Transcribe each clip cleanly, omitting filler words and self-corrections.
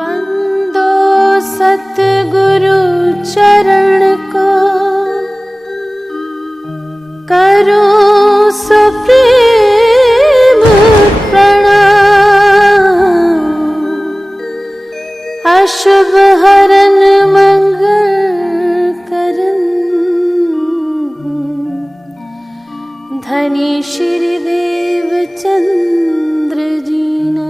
बंदो सतगुरु चरण को करो सुप्रेम प्रणाम। अशुभ हरन मंगल करन धनी श्री देव चंद्र जीना।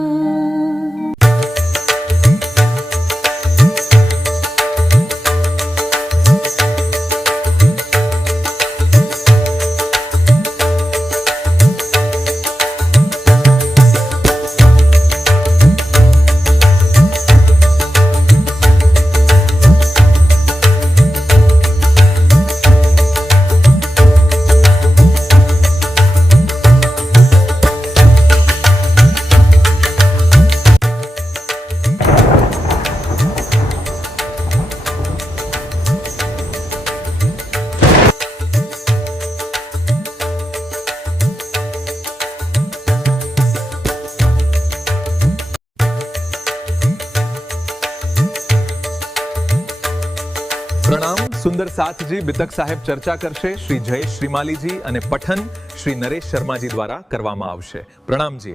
પ્રણામ. સુંદર સાથજી બિતક સાહેબ ચર્ચા કરશે. શ્રી જયેશ શ્રીમાલીજી અને પઠન શ્રી નરેશ શર્માજી દ્વારા કરવામાં આવશે. પ્રણામજી.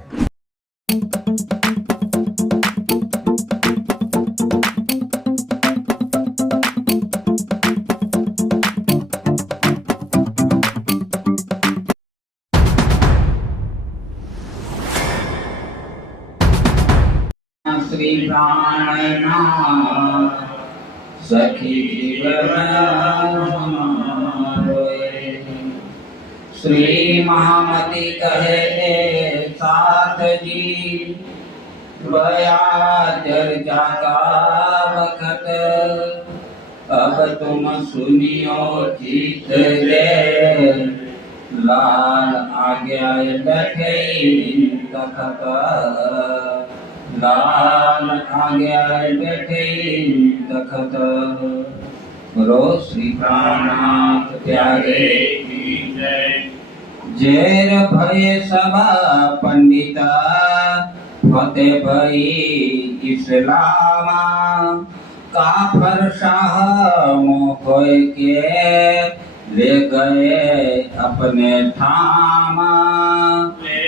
श्री प्राणनाथ सखी श्री महामती कहे साथ जी चर्चा का वक्त अब तुम सुनियो चित दे लाल आज्ञा बैठे तखत लाल आज्ञा बैठे तखत रो श्री प्राणनाथ प्यारे की जय। जेर भय सभा पंडिता फते भई इस्लामा काफर शाह मोह के ले गए अपने ठामा ले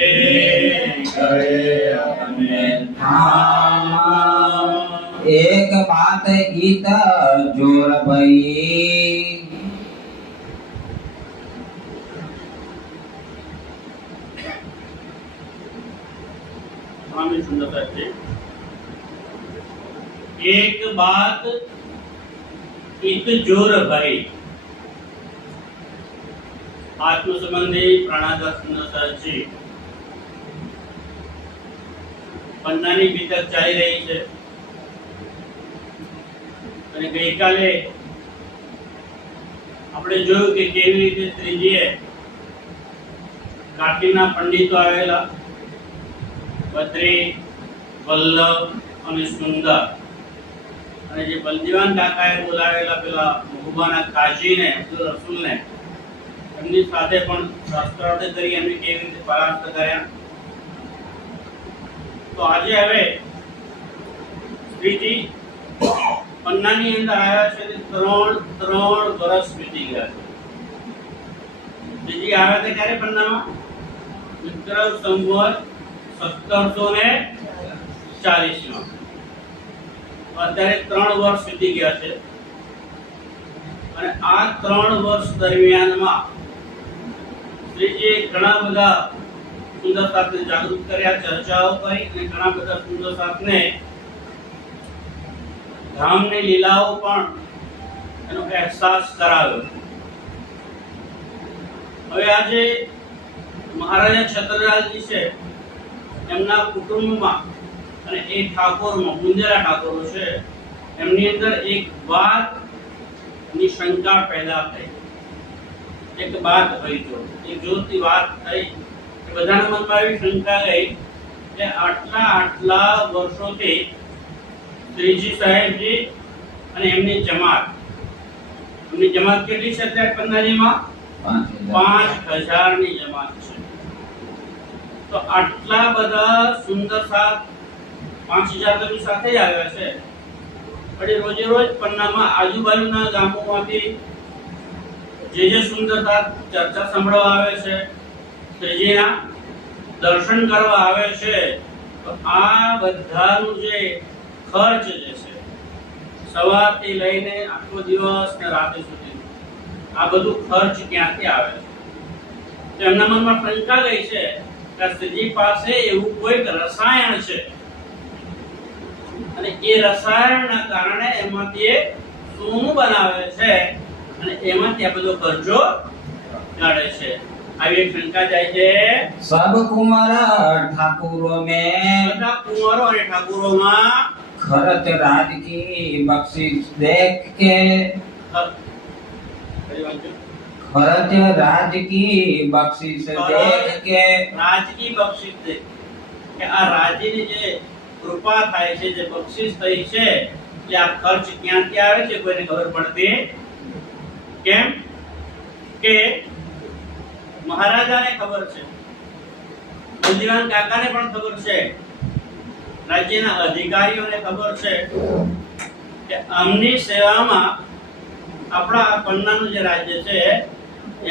गए अपने ठामा। एक बात इत जोर भई सुंदरता से एक बात इत जोर भरी आत्म संबंधी प्राणादर सुंदरता जी પન્નાની બીતક ચાલી રહી છે અને ગઈકાલે આપણે જોયું કે કેવી રીતે શ્રીજીએ કાકીના પંડિતો આવેલા બદ્રી વલ્લભ અને સુંદર અને જે બલજીવાન કાકાએ બોલાવેલા પેલા મહબૂબાના કાજીને અબ્દુલ રસૂલને એમની સાથે પણ શાસ્ત્રાર્થ કરી એમને કેવી રીતે પરાસ્ત કર્યા। तो आज हवे श्रीजी पन्नानी अंदर आया छे त्रण वर्ष बीती गया छे। श्रीजी आया थे क्यारे पन्नामां विक्रम संवत 1740 में अत्यारे 3 वर्ष बीती गया छे અને આ 3 વર્ષ દરમિયાનમાં શ્રીજી ઘણા બધા સુંદર સાથે જાગૃત કર્યા, ચર્ચાઓ કરી અને ઘણા બધા સુંદર સાથે ધામની લીલાઓ પણ એનો અહેસાસ કરાવ્યો। હવે આજે મહારાજા છત્રલાલજી છે એમના કુટુંબમાં અને એ ઠાકોરમાં મુંજરા ઠાકોરો છે એમની અંદર એક વાતની શંકા પેદા થઈ। એક વાત થઈ એક જોતી વાત થઈ બધાના મનમાં એવી શંકા ગઈ કે આટલા વર્ષોથી શ્રીજી સાહેબજી અને એમની જમાત કેટલી છે અત્યારે પન્નાજીમાં 5000 ની જમાત છે। તો આટલા બધા સુંદર સાથ 5000 તો સાથે જ આવ્યા છે. પણ રોજે રોજ પન્નામાં આજુબાજુના ગામોમાંથી જે સુંદરતા ચર્ચા સાંભળવા આવે છે, શ્રીજીના દર્શન કરવા આવે છે, તો આ બધાનું જે ખર્ચ જે છે સવારથી લઈને આખો દિવસ ને રાતે સુધી આ બધું ખર્ચ ક્યાંથી આવે છે? તો એમના મનમાં શંકા ગઈ છે કે શ્રીજી પાસે એવું કોઈક રસાયણ છે અને એ રસાયણના કારણે એમાંથી એ સોનું બનાવે છે અને એમાંથી આ બધો ખર્ચો કાઢે છે. આવી એક શંકા જાય છે. सब कुंवर ठाकुरों में બધા કુંવરો અને ઠાકુરોમાં खरत राज की बख्शिश देख के खरत राज की बख्शिश देख के રાજકી બક્ષિસ દે કે આ રાજ્યની જે કૃપા થાય છે, જે બક્ષિસ થઈ છે, એટલે આ ખર્ચ ક્યાંથી આવે છે કોઈને ખબર પડતી કેમ કે મહારાજાને ખબર છે, બુદ્ધિમાન કાકાને પણ ખબર છે, રાજ્યના અધિકારીઓને ખબર છે કે આમની સેવામાં આપણા આ પન્નાનું જે રાજ્ય છે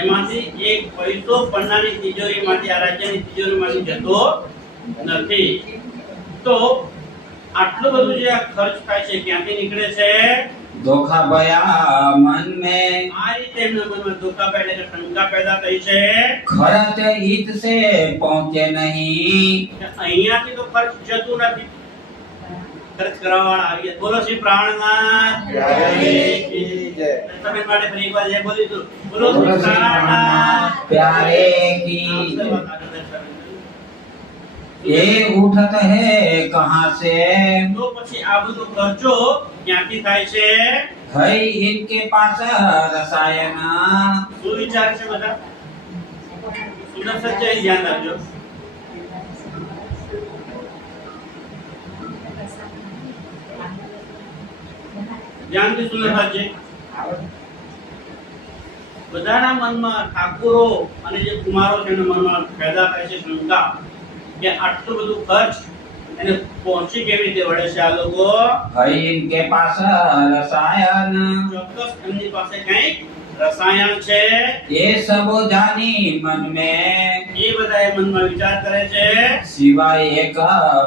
એમાંથી એક પૈસો પન્નાની તિજોરીમાંથી, આ રાજ્યની તિજોરીમાંથી જતો નથી. તો આટલું બધું જે આ ખર્ચ થાય છે ક્યાંથી નીકળે છે? धोखा भया मन में આ રીતે એમના મનમાં ધોખા પેદા કે શંકા પેદા થઈ છે खरत हित से पहुंचे नहीं કે અહીંયાથી તો ખર્ચ જતું નથી, ખર્ચ કરવાવાળા આવી ગયા. બોલો શ્રી પ્રાણનાથ તમે માટે ફરી એકવાર જય બોલી દો. બોલો શ્રી પ્રાણનાથ प्यारे की ये उठत है कहाँ से તો પછી આ બધો ખર્ચો ક્યાંથી થાય છે? है इनके पास रसायन શું વિચાર છે બધા? સુંદર સચ્ચાઈ ધ્યાન રાખજો. ધ્યાનથી સુંદર સચ્ચાઈ. બધાના મનમાં ઠાકુરો અને જે કુમારો છે એના મનમાં પેદા થાય છે શંકા કે આટલું બધું ખર્ચ એને પહોંચી કેવી રીતે વળે છે આ લોકો? है इनके पास रसायन ચોક્કસ એમની પાસે કંઈક રસાયણ છે. ये सब जानी मन में એ બધા એ મનમાં વિચાર કરે છે सिवाय एक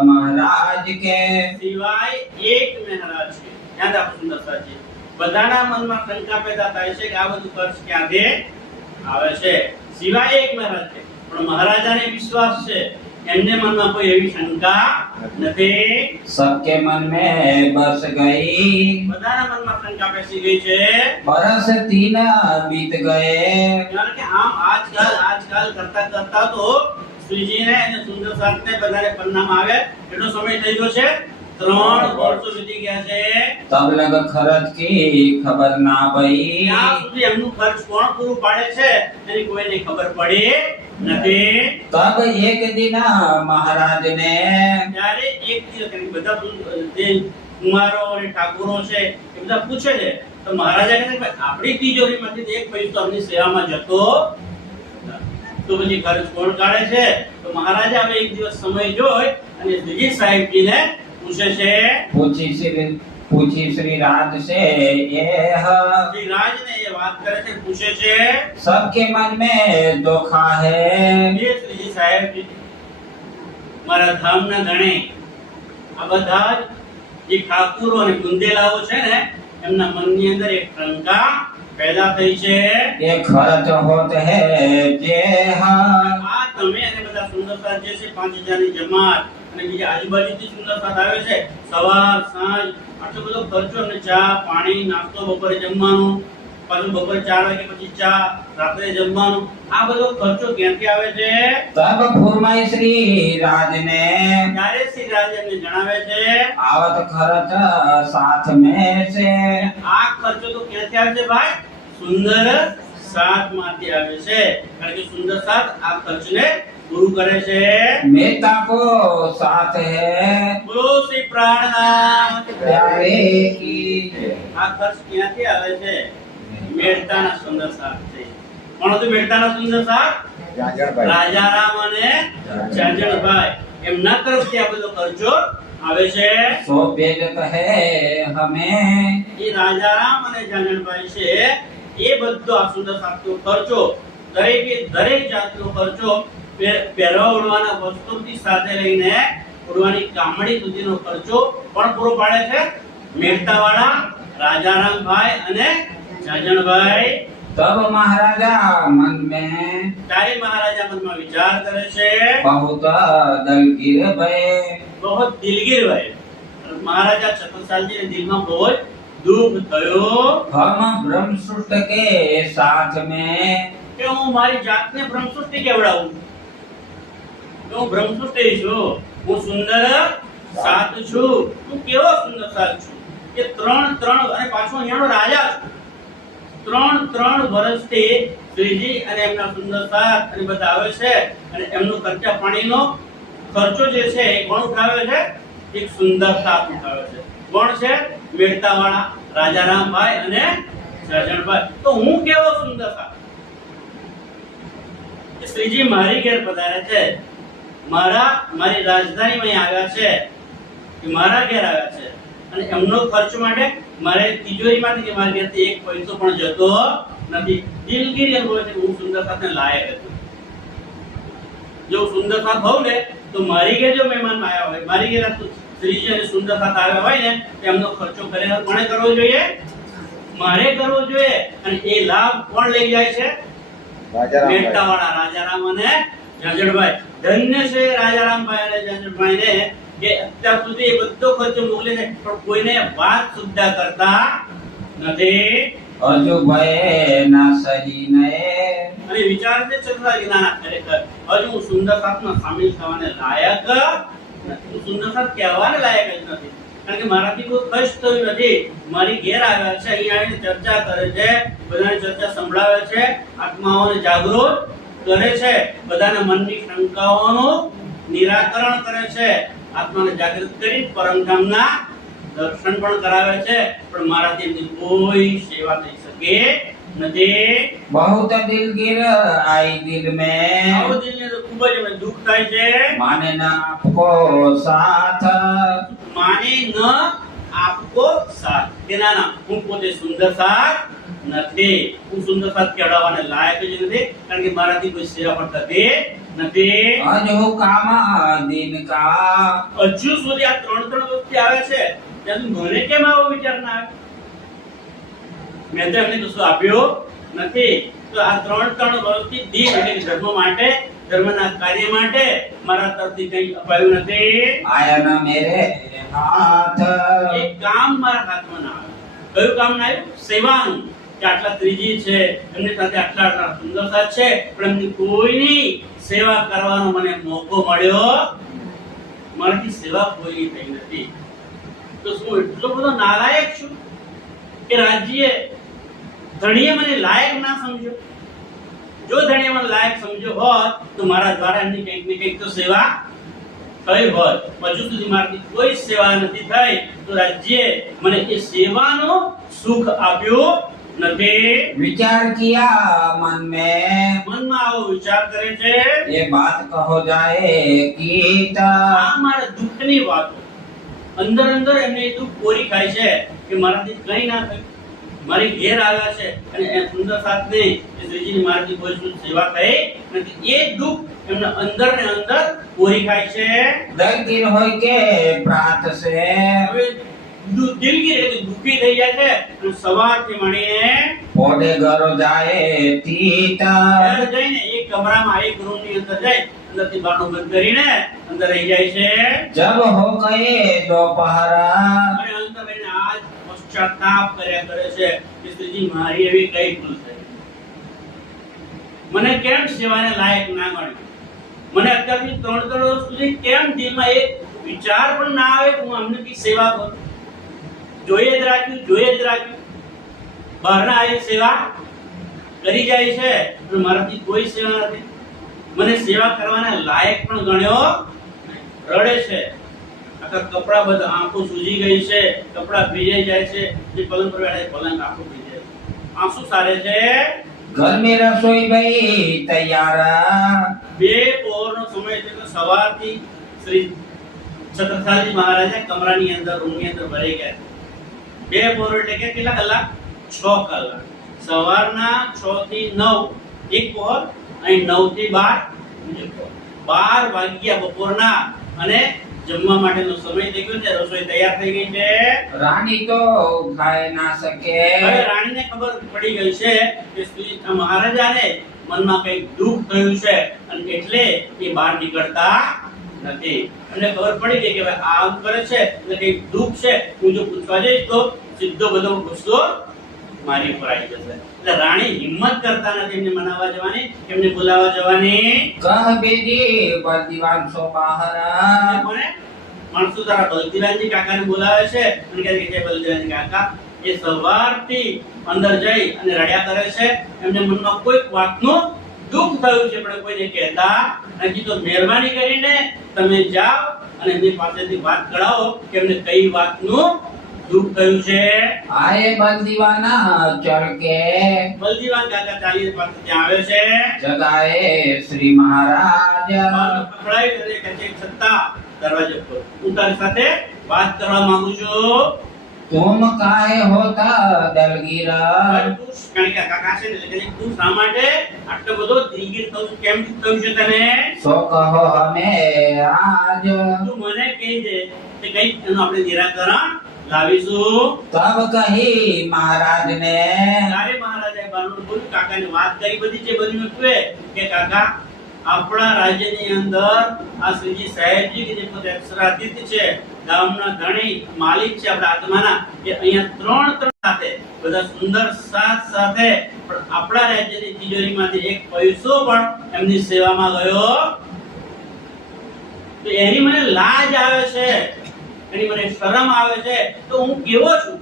महाराज के સિવાય એક મહારાજ છે. યાદ રાખો સુંદર સાચી. બધાના મનમાં શંકા પેદા થાય છે કે આ બધું ખર્ચ ક્યાંથી આવે છે? સિવાય એક મહારાજ છે. પણ મહારાજાને વિશ્વાસ છે, એમને મનમાં કોઈ એવી શંકા નથી. सबके मन में बस गई બધાના મનમાં શંકા બેસી ગઈ છે बरस 3 बीत गए કારણ કે આમ આજકાલ કરતા કરતા તો શ્રીજીને અને સુંદર સાથને બધાને પન્નામાં આવે એટલો સમય થઈ ગયો છે. 3 વર્ષો વીતી ગયા છે. तब लग खर्च की खबर ना पई ત્યાં સુધી એમનું ખર્ચ કોણ પૂરું પાડે છે એની કોઈને ખબર પડી નથી. तब एक दिन महाराज ने ત્યારે એક દિવસ એની બધા જે કુમારો અને ઠાકુરો છે એ બધા પૂછે છે તો મહારાજા કહે છે કે આપણી તિજોરીમાંથી તો એક પૈસો અમની સેવામાં જતો નથી. તો પછી ખર્ચ કોણ કાઢે છે? તો મહારાજા હવે એક દિવસ સમય જોઈ અને શ્રીજી સાહેબજીને પૂછે છે. पूछी श्री राज से ये શ્રી રાજને એ વાત કરે છે, પૂછે છે सबके मन में धोखा है એ શ્રીજી સાહેબજી મારા ધામના ધણી આ બધા જ જે ઠાકુરો અને બુંદેલાઓ છે ને એમના મનની અંદર એક શંકા પેદા થઈ છે. ये खर्च होत है जे આ તમે અને બધા સુંદરતા જે છે 5000 ની જમાત અને બીજા આજુબાજુથી સુંદરતા આવે છે, સવાર સાંજ આટલો બધો ખર્ચો અને ચા પાણી નાસ્તો બપોરે જમવાનું, પાછું બપોરે 4 વાગે પછી ચા, રાત્રે જમવાનું, આ બધો ખર્ચો ક્યાંથી આવે છે? तब फुरमाई श्री राज ने ત્યારે શ્રી રાજ એમને જણાવે છે आवत खर्च साथ में से આ ખર્ચો તો ક્યાંથી આવે છે ભાઈ? સુંદર સાત માંથી આવે છે. કારણ કે સુંદર સાત આ ખર્ચને પૂરું કરે છે. मेता को साथ है બોલો શ્રી પ્રાણનાથ प्यारे की આ ખર્ચ ક્યાંથી આવે છે? મેળતાના સુંદર સાત છે. કોણ હતું મેળતાના સુંદર સાત? રાજારામ અને ચાંચણભાઈ એમના તરફથી આ બધો ખર્ચો આવે છે सो भेज कहे हमें। એ રાજારામ અને જાનણભાઈ છે એ બધો આ સુંદર સાતનો ખર્ચો દરેક જાતનો ખર્ચો પહેરવા ઓઢવાના વસ્તુથી સાથે લઈને ઓઢવાની કામડી સુધીનો ખર્ચો પણ પૂરો પાડે છે મહેતાવાળા રાજારામભાઈ અને જાજણભાઈ। तब महाराजा मन में ત્યારે મહારાજા મનમાં વિચાર કરે છે बहुत दलगीर भय। બહુ દિલગીર હોય। મહારાજા છત્રસાલજીને દિલમાં બહુ જ દુઃખ થયું हम ब्रह्मसुष्ट के साथ में કે હું મારી જાતને બ્રહ્મસૃષ્ટિ કેવડાવું કે હું બ્રહ્મસૃષ્ટિ છું, હું સુંદર સાત છું। હું કેવો સુંદર સાત છું કે ત્રણ અને પાછો અહીંયાનો રાજા છું। ત્રણ વર્ષથી શ્રીજી અને એમના સુંદર સાત અને બધા આવે છે અને એમનો ખર્ચા પાણીનો ખર્ચો જે છે એ કોણ ઉઠાવે છે? એક સુંદર સાત ઉઠાવે છે। કોણ છે? મહેતાવાળા રાજારામભાઈ અને જાજણભાઈ। તો હું કેવો સુંદર સાત? શ્રીજી મારી ઘેર પધાર્યા છે, મારી રાજધાનીમાં આવ્યા છે, કે મારા ઘેર આવ્યા છે અને એમનો ખર્ચ માટે મારે તિજોરીમાંથી કે મારી ઘેરથી એક પૈસો પણ જતો નથી। દિલગીરી એમ બોલે છે કે હું સુંદર સાથને લાયક છું। જો સુંદર સાથ હોઉં ને તો મારી ઘેર જો મહેમાન આવ્યા હોય, મારી ઘેર શ્રીજી અને સુંદર સાથ આવ્યા હોય ને એમનો ખર્ચો ખરેખર કોણે કરવો જોઈએ? મારે કરવો જોઈએ। અને એ લાભ કોણ લઈ જાય છે? મહેતાવાળા રાજારામ અને જાજણભાઈ। ધન્ય છે રાજારામભાઈ અને જાજણભાઈને કે અત્યાર સુધી એ બધો ખર્ચો મોકલે છે પણ કોઈને વાત સુદ્ધા કરતા નથી। अजु भय ना सही नए। અને વિચાર છે છત્રસાલજી ના ખરેખર હજુ હું સુંદર સાથમાં સામેલ થવાને લાયક નથી। હું સુંદર સાથ કહેવાને લાયક જ નથી, કારણ કે મારાથી કોઈ કષ્ટ થયું નથી। મારી ઘેર આવ્યા છે, અહીં આવીને ચર્ચા કરે છે, બધાની ચર્ચા સંભળાવે છે, આત્માઓને જાગૃત કરે છે, બધાના મનની શંકાઓનું નિરાકરણ કરે છે, આત્માને જાગૃત કરી પરમધામના દર્શન પણ કરાવે છે। પણ મારાથી એમની કોઈ સેવા થઈ શકે નથી। बहुत दिलगीर आई दिल में। આવો દિલને તો ખૂબ જ એમને દુઃખ થાય છે। माने ना आपको साथ। માને ન આપકો સાથ કે ના ના હું પોતે સુંદર સાથ નથી, હું સુંદર સાથ કેળવવાને લાયક જ નથી, કારણ કે મારાથી કોઈ સેવા પણ થતી નથી। अजु कामा दिन का। હજુ સુધી આ ત્રણ વસ્તુ આવે છે ત્યાં સુધી મને કેમ આવો વિચાર ના આવે? મેં તો એમને કશું આપ્યો નથી। તો આ ત્રણ વર્ષથી દીન એટલે કે ધર્મ માટે, ધર્મના કાર્ય માટે મારા તરફથી કંઈ અપાયું નથી। आया ना मेरे हाथ। એક કામ મારા હાથમાં ના આવ્યું। કયું કામ ના આવ્યું? સેવાનું। કે આટલા ત્રીજી છે, એમની સાથે આટલા સુંદર સાથ છે, પણ એમની કોઈની સેવા કરવાનો મને મોકો મળ્યો મારાથી સેવા કોઈની થઈ નથી। તો શું એટલો બધો નાલાયક છું કે રાજ્યએ ધણીએ મને લાયક ના સમજ્યો? જો ધણીએ મને લાયક સમજ્યો હોત તો મારા દ્વારા એમની કંઈક ને કંઈક તો સેવા થઈ હોત। હજુ સુધી મારાથી કોઈ સેવા નથી થઈ, તો રાજ્યએ મને એ સેવાનું સુખ આપ્યું નથી। विचार किया मन में। મનમાં આવો વિચાર કરે છે ये बात कहो जाए कीट। આ મારા દુઃખની વાતો અંદર એમને એ દુઃખ પૂરી થાય છે કે મારાથી કંઈ ના થયું। મારી ઘેર આવ્યા છે અને એ સુંદર સાથને એ શ્રીજીની મારાથી કોઈ સેવા થઈ નથી। એ દુઃખ એમના અંદર ને અંદર પૂરી થાય છે। दलगीर होय के प्रात से। હવે દિલગીર એટલે દુઃખી થઈ જાય છે અને સવારથી માંડીને ओडे घर जाए तीत। ઘર જઈને એક કમરામાં એક રૂમની અંદર જાય, અંદરથી બારણું બંધ કરીને અંદર રહી જાય છે। जब हो गए दोपहर। અને અંદર રહીને આજ પશ્ચાતાપ કર્યા કરે છે કે શ્રીજી મારી એવી કઈ ભૂલ થઈ, મને કેમ સેવાને લાયક ના ગણ્યો? મને અત્યારથી 3 વર્ષ સુધી કેમ દિલમાં એક વિચાર પણ ના આવે કે હું અમને કઈ સેવા કરું? જોઈએ જ રાખ્યું બહારના આવી સેવા કરી જાય છે અને મારાથી કોઈ સેવા નથી। મને સેવા કરવાના લાયક પણ ગણ્યો નહીં। રડે છે, આખા કપડા બધા આંખો સૂજી ગઈ છે, કપડા ભીજાઈ જાય છે, જે પલંગ પર બેઠા છે પલંગ આંખો ભીજાય છે, આંસુ સારે છે। घर में रसोई गई तैयार। બે પહોરનો સમય છે તો સવારથી શ્રી છત્રસાલજી મહારાજા કમરાની અંદર રૂમની અંદર ભરાઈ ગયા. બે પોર એટલે કે કેટલા કલાક? 6 કલાક. સવારના 6 થી 9 એક પોર અને 9 થી 12 બીજો પોર. 12 વાગ્યા બપોરના અને જમવા માટેનો સમય થઈ ગયો છે. રસોઈ તૈયાર થઈ ગઈ છે. રાણી તો ખાઈ ના શકે. હવે રાણીને ખબર પડી ગઈ છે કે શ્રી મહારાજાને મનમાં કંઈક દુઃખ થયું છે અને એટલે એ બહાર નીકળતા નથી. એમને ખબર પડી ગઈ કે ભાઈ આમ કરે છે એટલે કંઈક દુઃખ છે. હું જો પૂછવા જઈશ તો સીધો બધો ગુસ્સો મારી ઉપર આવી જશે. એટલે રાણી હિંમત કરતા નથી એમને મનાવવા જવાની, એમને બોલાવવા જવાની. કહ બેજી બલદીવાન સો બહાર. કોને? માણસો તારા બલદીવાનજી કાકાને બોલાવે છે અને કહે છે કે બલદીવાનજી કાકા એ સવારથી અંદર જઈ અને રડ્યા કરે છે. એમને મનમાં કોઈક વાતનું દુઃખ થયું છે પણ કોઈને કહેતા નથી. તો મહેરબાની કરીને તમે જાઓ અને એમની પાસેથી વાત કઢાવો કે એમને કઈ વાતનું દુઃખ થયું છે. આયે બલદીવાના ચલ કે. બલદીવાન કાકા ચાલીને પાસે ત્યાં આવે છે. જગાએ શ્રી મહારાજ. બારનો પકડાઈ અને કહે છે છત્તા દરવાજો ખોલ. હું તારી સાથે વાત કરવા માંગુ છું. તુમ કાહે હોતા દલગીર. કારણ કે કાકા છે ને એટલે કે તું શા માટે આટલો બધો દિલગીર થયું છે? કેમ થયું છે તને? સો કહો હમે આજ. તું મને કહી દે કે કઈ એનું આપણે નિરાકરણ લાવીશું. તબ કહી મહારાજ ને. ત્યારે મહારાજાએ બારણું બોલ્યું, કાકાને વાત કરી બધી જે બધી નતું કે કાકા આપણા રાજ્યની અંદર આ શ્રીજી સાહેબજી કે જે પોતે અક્ષરાતીત છે, ગામના ધણી માલિક છે આપણા આત્માના, કે અહીંયા ત્રણ સાથે બધા સુંદર સાથ સાથે પણ આપણા રાજ્યની તિજોરીમાંથી એક પૈસો પણ એમની સેવામાં ગયો તો એની મને લાજ આવે છે, એની મને શરમ આવે છે. તો હું કેવો છું?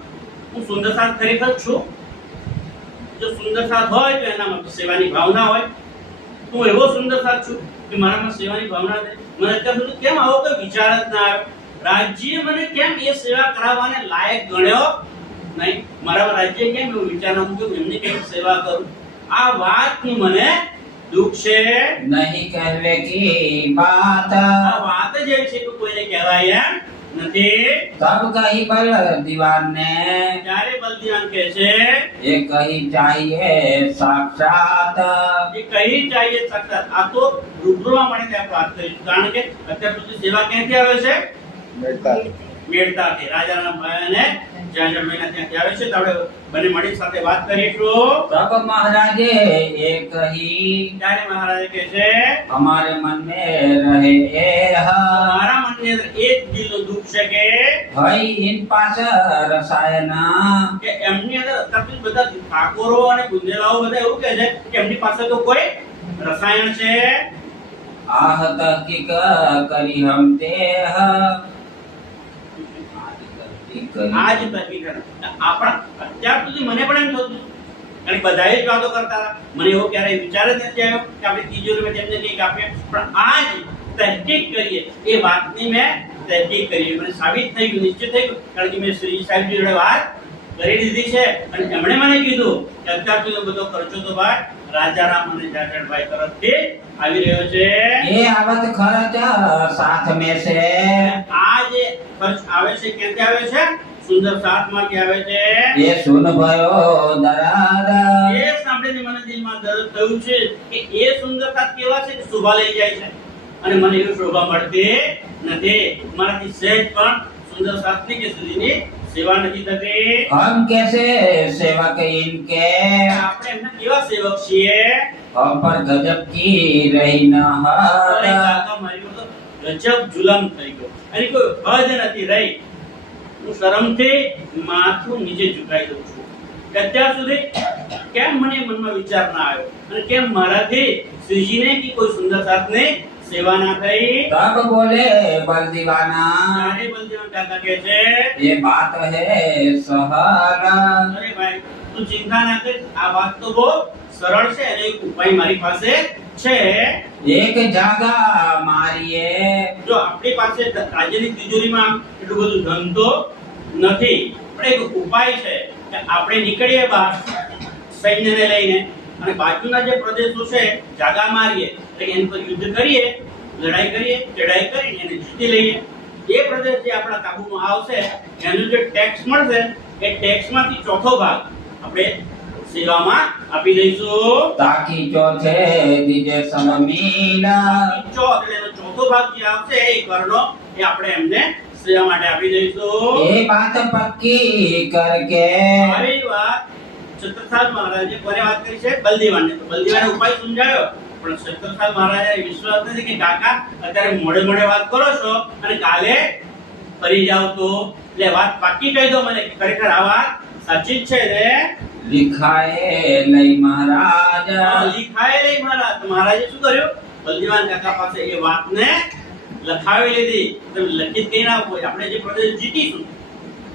હું સુંદર સાથ ખરેખર છું? જો સુંદર સાથ હોય તો એનામાં સેવાની ભાવના હોય. હું એવો સુંદર સાથ છું કે મારામાં સેવાની ભાવના છે? મને અત્યાર સુધી કેમ આવો કોઈ વિચાર જ ના આવ્યો? રાજ્ય મને કેમ એ સેવા કરાવવાને લાયક ગણ્યો નહીં? મારા રાજ્ય કેમ એવું વિચાર ન મૂક્યું એમની કેમ સેવા કરું? આ વાતનું મને દુઃખ છે. નહીં કહેવે કી બાત. આ વાત જ એવી છે કે કોઈને કહેવાય એમ નથી. તબ કહી બલ દીવાન ને. ત્યારે બલદીવાન કહે છે એ કહી ચાહીએ સાક્ષાત. એ કહી ચાહીએ સાક્ષાત. આ તો રૂબરૂમાં મળીને આપણે વાત કરીશું. કારણ કે અત્યાર સુધી સેવા ક્યાંથી આવે છે? મેળતાથી. રાજાના ભાઈ અને જ્યાં મહિના ત્યાંથી આવે છે. તો આપણે બંને મળી સાથે વાત કરીશું. તબ મહારાજે એ કહી. ત્યારે મહારાજે કહે છે हमारे मन में रहे एह. મારા મનની અંદર એક દિલનું દુઃખ છે કે હઈ ઇન પાસ રસાયન. એમની અંદર અત્યાર સુધી બધા ઠાકોરો અને બુંદેલાઓ બધા એવું કહે છે કે એમની પાસે તો કોઈ રસાયણ છે. આહ તહકીક કરી હમ તેહ. આજ તકલીફ આપણા અત્યાર સુધી મને પણ એમ થતું કારણ કે બધાએ જ વાતો કરતા હતા. મને એવો ક્યારેય વિચાર જ નથી આવ્યો કે આપણે તિજોરીમાં તેમને કંઈક આપીએ. પણ આજ તહકીક કરીએ એ વાતની મેં તહકીક કરી. મને સાબિત થઈ ગયું, નિશ્ચિત થઈ ગયું. કારણ કે મેં શ્રી સાહેબજી જોડે વાત કરી દીધી છે અને એમણે મને કીધું કે અત્યાર સુધી બધો ખર્ચો તો ભાઈ રાજારામ અને જાટણભાઈ તરફથી આવી રહ્યો છે. એ આવત ખર્ચ સાથ में से. આ જે ખર્ચ આવે છે ક્યાંથી આવે છે? સુંદર સાથમાંથી આવે છે. એ સુન ભયો દરાદ. એ સાંભળીને મને દિલમાં દર્દ થયું છે કે એ સુંદર સાથ કેવા છે કે શોભા લઈ જાય છે અને મને એવી શોભા મળતી નથી. મારાથી સહેજ પણ સુંદર સાથની કે શ્રીની સેવા નથી થતી. हम कैसे सेवक इनके. આપણે એમના કેવા સેવક છીએ? हम पर गजब की रही न અરે हद. કાકા મારી ઉપર તો ગજબ જુલમ થઈ ગયો. એની કોઈ હદ નથી રહી. હું શરમથી માથું નીચે ઝુકાઈ દઉં છું કે અત્યાર સુધી કેમ મને મનમાં વિચાર ના આવ્યો અને કેમ મારાથી શ્રીજીને કે કોઈ સુંદર સાથની સેવા ના થઈ. तब बोले बल दीवाना. ત્યારે બલદેવ કાકા કહે છે ये बात है सहल. અરે ભાઈ તું ચિંતા ના કર. આ વાત તો બહુ સરળ છે અને એક ઉપાય મારી પાસે છે. एक जागा मारिए. જો આપણી પાસે રાજ્યની તિજોરીમાં એટલું બધું ધન તો નથી પણ એક ઉપાય છે કે આપણે નીકળીએ બહાર સૈન્યને લઈને અને બાજુના જે પ્રદેશો છે જાગા મારીએ એટલે એની પર યુદ્ધ કરીએ, લડાઈ કરીએ, ચડાઈ કરીને એને જીતી લઈએ. એ પ્રદેશ જે આપણા કાબુમાં આવશે એનું જે ટેક્સ મળશે એ ટેક્સમાંથી ચોથો ભાગ આપણે સેવામાં આપી દઈશું. તાકી ચોથે દીજે સમમીલા ચોથ એટલે એનો ચોથો ભાગ જે આવશે એ કરનો એ આપણે એમને સેવા માટે આપી દઈશું. એ બાત પક્કી કરકે આવી વાત છત્રસાલ મહારાજે કોને વાત કરી છે? બલદીવાનને. તો બલદીવાને ઉપાય સમજાવ્યો, પણ છત્રસાલ મહારાજે વિશ્વાસ નથી કે કાકા અત્યારે મોડે મોડે વાત કરો છો અને કાલે ફરી જાવ તો એટલે વાત પાકી કહી દો મને કે ખરેખર આ વાત સાચી જ છે રે. લિખાએ લઈ મહારાજ લિખાય લઈ મહારાજ. તો મહારાજે શું કર્યું? બલદીવાન કાકા પાસે એ વાતને લખાવી લીધી. તમે લખિત કઈ ના હોય, આપણે જે પ્રદેશ જીતીશું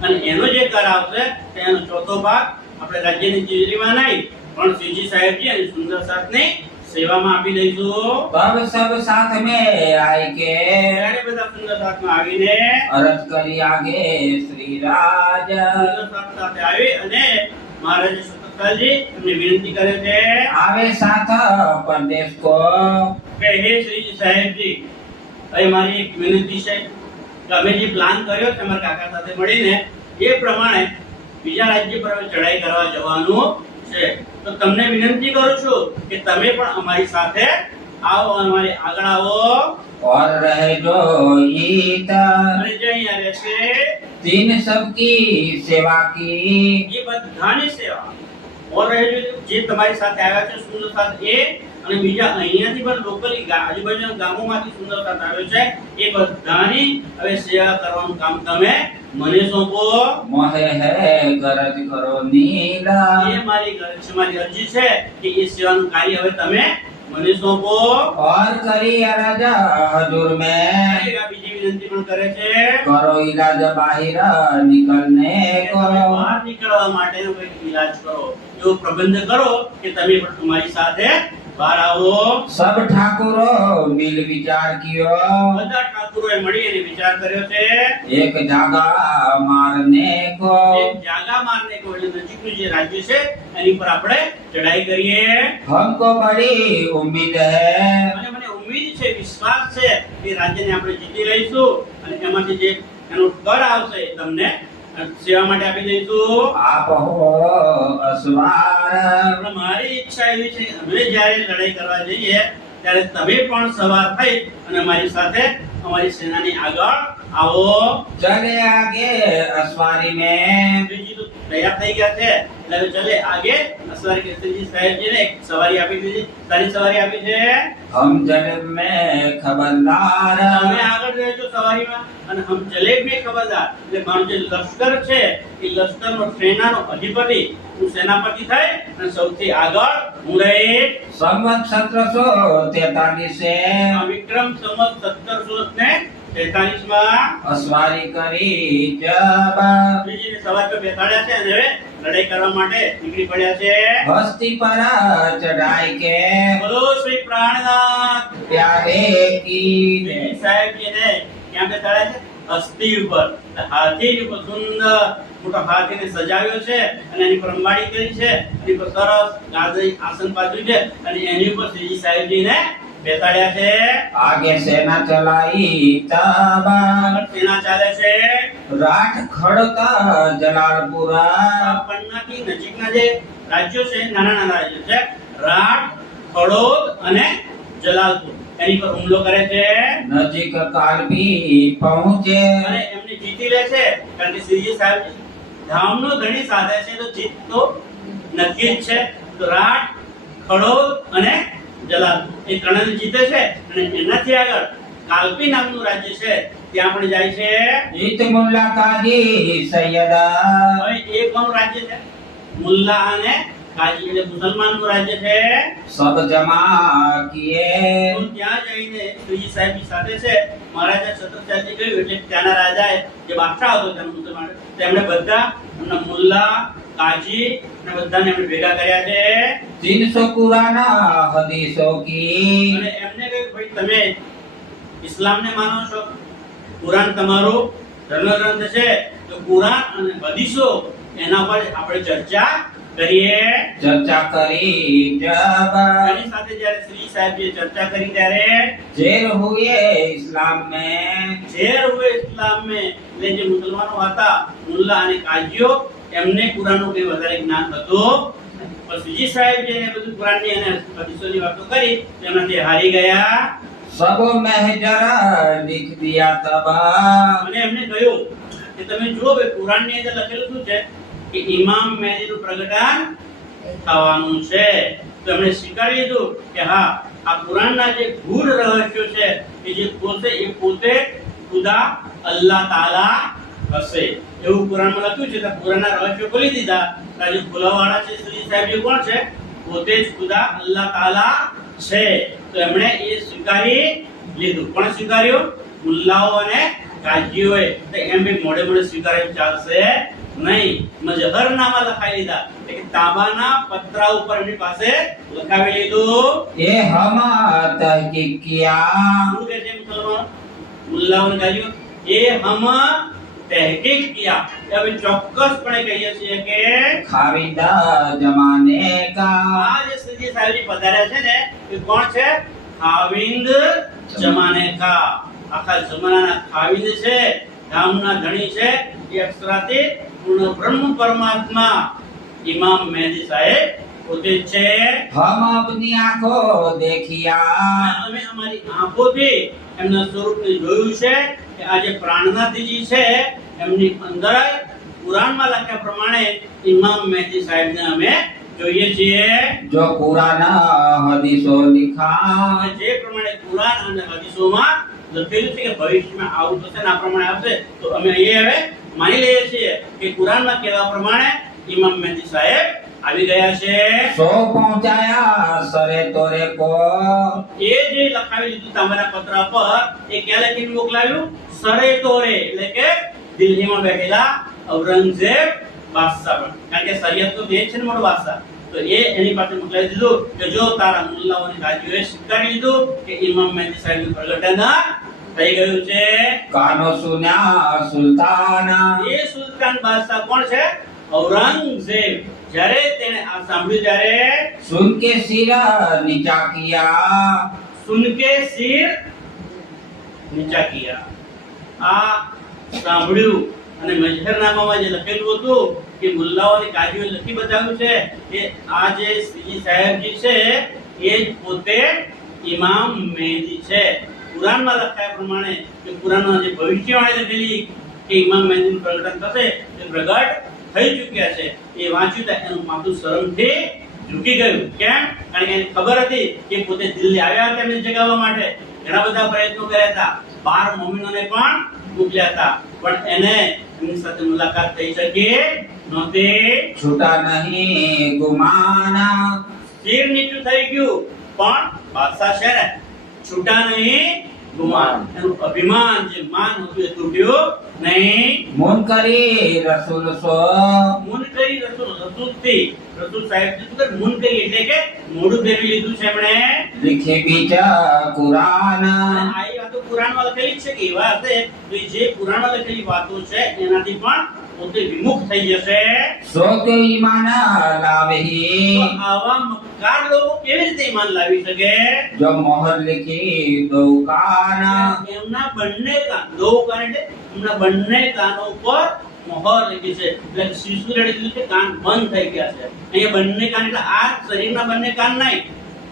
અને એનો જે કર આવશે તેનો ચોથો ભાગ આપણે રાજ્યની તિજોરીમાં નહીં પણ શ્રીજી સાહેબજી અને સુંદર સાથની સેવામાં આપી દઈશું. તબ સબ સાથ મેં આય કે ત્યારે બધા સુંદર સાથમાં આવીને અરજ કરી આગે શ્રી રાજ સુંદર સાથ સાથે આવી અને મહારાજ સતતલાલજી એમને વિનંતી કરે છે આવે સાથ પરદેશ કો કે હે શ્રીજી સાહેબજી, હવે મારી એક વિનંતી છે કે અમે જે પ્લાન કર્યો છે અમારા કાકા સાથે મળીને એ પ્રમાણે બીજા રાજ્ય પર અમે ચડાઈ કરવા જવાનું છે. તો તમને વિનંતી કરું છું કે તમે પણ અમારી સાથે આવો, અમારી આગળ આવો और रहे जो ईत અને જે અહીંયા રહેશે तीन सबकी सेवा की એ બધાની સેવા ઓર રહે જે તમારી સાથે આવ્યા છે સુંદર સાથ એ અને બીજા અહીંયાથી પણ લોકલી આજુબાજુના ગામોમાંથી સુંદર સાથ આવ્યો છે એ બધાની હવે સેવા કરવાનું કામ તમે મને સોંપો. मोहे है गरज करो नीला એ મારી અરજી છે કે એ સેવાનું કાર્ય હવે તમે મને સોંપો. और करी अरज हजूर में આ બીજી વિનંતી પણ કરે છે करो इलाज बाहिर निकलने को તમે બહાર નીકળવા માટેનો કંઈક ઈલાજ કરો, એવો પ્રબંધ કરો કે તમે પણ તમારી સાથે બહાર આવો. सब ठाकुरो मिल विचार कियो બધા ઠાકુરોએ મળી અને વિચાર કર્યો છે एक जागा मारने को એક જાગા મારને કો એટલે નજીકનું જે રાજ્ય છે એની પર આપણે ચડાઈ કરીએ. हमको बड़ी उम्मीद है અને મને ઉમ્મીદ છે, વિશ્વાસ છે કે રાજ્યને આપણે જીતી લઈશું અને એમાંથી જે એનો કર આવશે એ તમને સેવા માટે આપી દઈશું. आप हो असवार પણ મારી ઈચ્છા એવી છે કે અમે જ્યારે લડાઈ કરવા જઈએ ત્યારે તમે પણ સવાર થઈ અને અમારી સાથે અમારી સેનાની આગળ આવો. चले आगे असवारी में શ્રીજી તો તૈયાર થઈ ગયા છે એટલે હવે ચલે આગે. અસવારી કે શ્રીજી સાહેબજીને એક સવારી આપી દીધી, સારી સવારી આપી છે. हम जल में खबरदार તમે આગળ રહેજો સવારીમાં અને હમ ચલે में ખબરદાર. એટલે મારું જે લશ્કર છે એ લશ્કરનો સેનાનો અધિપતિ હું સેનાપતિ થઈ અને સૌથી આગળ હું રહીશ. संवत 1743 से આ વિક્રમ સંવત 1743 માં असवारी करी जब શ્રીજીને સવાર પર બેસાડ્યા છે અને હવે લડાઈ કરવા માટે નીકળી પડ્યા છે. हस्ती पर चढ़ाई के બોલો શ્રી પ્રાણનાથ प्यारे की શ્રીજી સાહેબજીને ક્યાં બેસાડ્યા છે? હસ્તી ઉપર. હાથી ઉપર સુંદર મોટો હાથીને સજાવ્યો છે અને એની પર અંબાડી કરી છે, એની પર સરસ ગાદી આસન પાથર્યું છે અને એની ઉપર શ્રીજી સાહેબજીને બેસાડ્યા છે. आगे सेना चलाई तब આગળ સેના ચાલે છે. राठ खड़ता जलालपुरा પન્નાથી નજીકના જે રાજ્યો છે નાના નાના રાજ્યો છે રાઠ, ખડોદ અને જલાલપુર એની પર હુમલો કરે છે नजीक कालबी पहुंचे અને એમને જીતી લે છે. કારણ કે શ્રીજી સાહેબ ધામનો ધણી સાધે છે તો જીત તો નક્કી જ છે. તો રાઠ, ખડોદ અને જલાલપુર એ ત્રણેય જીતે છે અને એનાથી આગળ કાલપી નામનું રાજ્ય છે ત્યાં પણ જાય છે. ईत मुल्ला काजी सैयदा હવે એ કોનું રાજ્ય છે? મુલ્લા અને કાજી એટલે મુસલમાનનું રાજ્ય છે. सब जमा किए તો ત્યાં જઈને શ્રીજી સાહેબની સાથે છે મહારાજા છત્રસાલજી કહ્યું એટલે ત્યાંના રાજાએ જે બાદશાહ હતો તેના મુસલમાન તેમણે બધા એમના મુલ્લા, કાજી અને બધાને એમણે ભેગા કર્યા છે 300 पुराना हदीसों की અને એમને કહ્યું ભાઈ તમે ઇસ્લામને માનો છો, કુરાન તમારું ધર્મગ્રંથ છે તો કુરાન અને હદીસો એના પર આપણે ચર્ચા કરીએ चर्चा करी जब એની સાથે જ્યારે શ્રી સાહેબજીએ ચર્ચા કરી ત્યારે जेर हुए इस्लाम में ઝેર હુએ ઇસ્લામ મેં એટલે જે મુસલમાનો હતા મુલ્લા અને કાજીઓ એમને કુરાનનું કંઈ વધારે જ્ઞાન હતું પણ શ્રીજી સાહેબ જે બધું કુરાનની અને હદીસોની વાતો કરી તેમાંથી હારી ગયા सब महजर लिख दिया तब અને એમને કહ્યું કે તમે જુઓ ભાઈ કુરાનની અંદર લખેલું શું છે કે ઇમામ મહેદીનું પ્રગટાન થવાનું છે તો એમણે સ્વીકારી લીધું કે હા આ કુરાનના જે ગૂઢ રહસ્યો છે કે જે પોતે ખુદા અલ્લાહ તાલા હશે એવું કુરાનમાં લખ્યું છે તો કુરાનના રહસ્યો ખોલી દીધા તો આજે ખોલાવાળા છે શ્રી સાહેબ કોણ છે પોતે જ ખુદા અલ્લાહ તાલા છે તો એમણે એ સ્વીકારી લીધું કોણ સ્વીકાર્યું મુલ્લાઓ અને કાજીઓએ તો એમ બી મોડે મોડે સ્વીકાર્યું ચાલશે નહીં મજહરનામા લખાઈ લીધા એટલે કે તાંબાના પતરા ઉપર એમની પાસે લખાવી લીધું ये हम तहकीक किया શું કહે છે મુસલમાનો મુલ્લાઓ અને કાજીઓ એ હમ તહકીક કિયા કે હવે ચોક્કસપણે કહીએ છીએ કે खाविदा जमाने का આ જે શ્રીજી સાહેબજી પધાર્યા છે ને એ કોણ છે ખાવિંદ જમાને કા આખા જમાનાના ખાવિંદ છે ગામના ધણી છે એ અક્ષરાતી પૂર્ણ બ્રહ્મ પરમાત્મા ઇમામ મહેદી સાહેબ પોતે જ છે हम अपनी आंखों देखिया અમે અમારી આંખોથી એમના સ્વરૂપને જોયું છે કે આ જે પ્રાણનાથજી છે એમની અંદર કુરાનમાં લખ્યા પ્રમાણે ઇમામ મહેદી સાહેબને અમે જોઈએ છીએ जो पुराना हदीसो लिखा અને જે પ્રમાણે કુરાન અને હદીસોમાં લખેલું છે કે ભવિષ્યમાં આવું થશે ને આ પ્રમાણે આવશે તો અમે એ હવે માની લઈએ છીએ કે કુરાનમાં કહેવા પ્રમાણે ઇમામ મહેદી સાહેબ આવી ગયા છે सो पहुंचाया सरे तोरे को એ જે લખાવી દીધું તમારા પત્ર પર એ ક્યાં લખીને મોકલાવ્યું સરે તોરે એટલે કે દિલ્હીમાં બેઠેલા ઔરંગઝેબ બાદશાહ પર કારણ કે શરીયત તો દેશ છે ને મોટો બાદશાહ તો એ એની પાસે મોકલાવી દીધું કે જો તારા મુલ્લાઓ અને કાજીઓએ સ્વીકારી લીધું કે ઇમામ મહેદી સાહેબનું પ્રગટન થઈ ગયું છે कानो सुना सुल्ताना એ સુલતાન બાદશાહ કોણ છે ઔરંગઝેબ જ્યારે તેણે આ સાંભળ્યું ત્યારે सुन के सिर नीचा किया સુનકે સિર નીચા કિયા આ સાંભળ્યું અને મજહરનામામાં જે લખેલું હતું કે મુલ્લાઓ અને કાજીઓએ લખી બતાવ્યું છે કે આ જે શ્રીજી સાહેબજી છે એ જ પોતે ઇમામ મહેદી છે કુરાનમાં લખાયા પ્રમાણે કે કુરાનમાં જે ભવિષ્યવાણી લખેલી કે ઇમામ મહેદીનું પ્રગટન થશે તે પ્રગટ થઈ ચૂક્યા છે એ વાંચ્યું તો એનું માથું શરમથી ઝૂકી ગયું કેમ કારણ કે એને ખબર હતી કે પોતે દિલ્હી આવ્યા હતા એમને જગાવવા માટે ઘણા બધા પ્રયત્નો કર્યા હતા 12 મોમિનોને પણ મોકલ્યા હતા પણ એને એમની સાથે મુલાકાત થઈ શકી નહોતી छूटा नहीं गुमाना શિર નીચું થઈ ગયું પણ બાદશાહ છે ને છૂટા નહીં ગુમાન એનું અભિમાન જે માન હતું એ તૂટ્યું નહીં मुनकरी रसूल सो મુનકરી રસૂલથી રસૂલ સાહેબ શું કે મુનકરી એટલે કે મોઢું ફેરવી લીધું છે એમણે लिखे बीच कुरान આ એ વાતો કુરાનમાં લખેલી છે કે એવા હશે તો એ જે કુરાનમાં લખેલી વાતો છે એનાથી પણ પોતે વિમુખ થઈ જશે सो के ईमान તો लावही આવા મક્કાર લોકો કેવી રીતે ઈમાન લાવી શકે जो मोहर लिखी दुकान એમના બંને કાન દો કાન એટલે એમના બંને કાનો પર મોહર લખી છે એટલે શિશુ લડી દીધું છે કાન બંધ થઈ ગયા છે અહીંયા બંને કાન એટલે આ શરીરના બંને કાન નહીં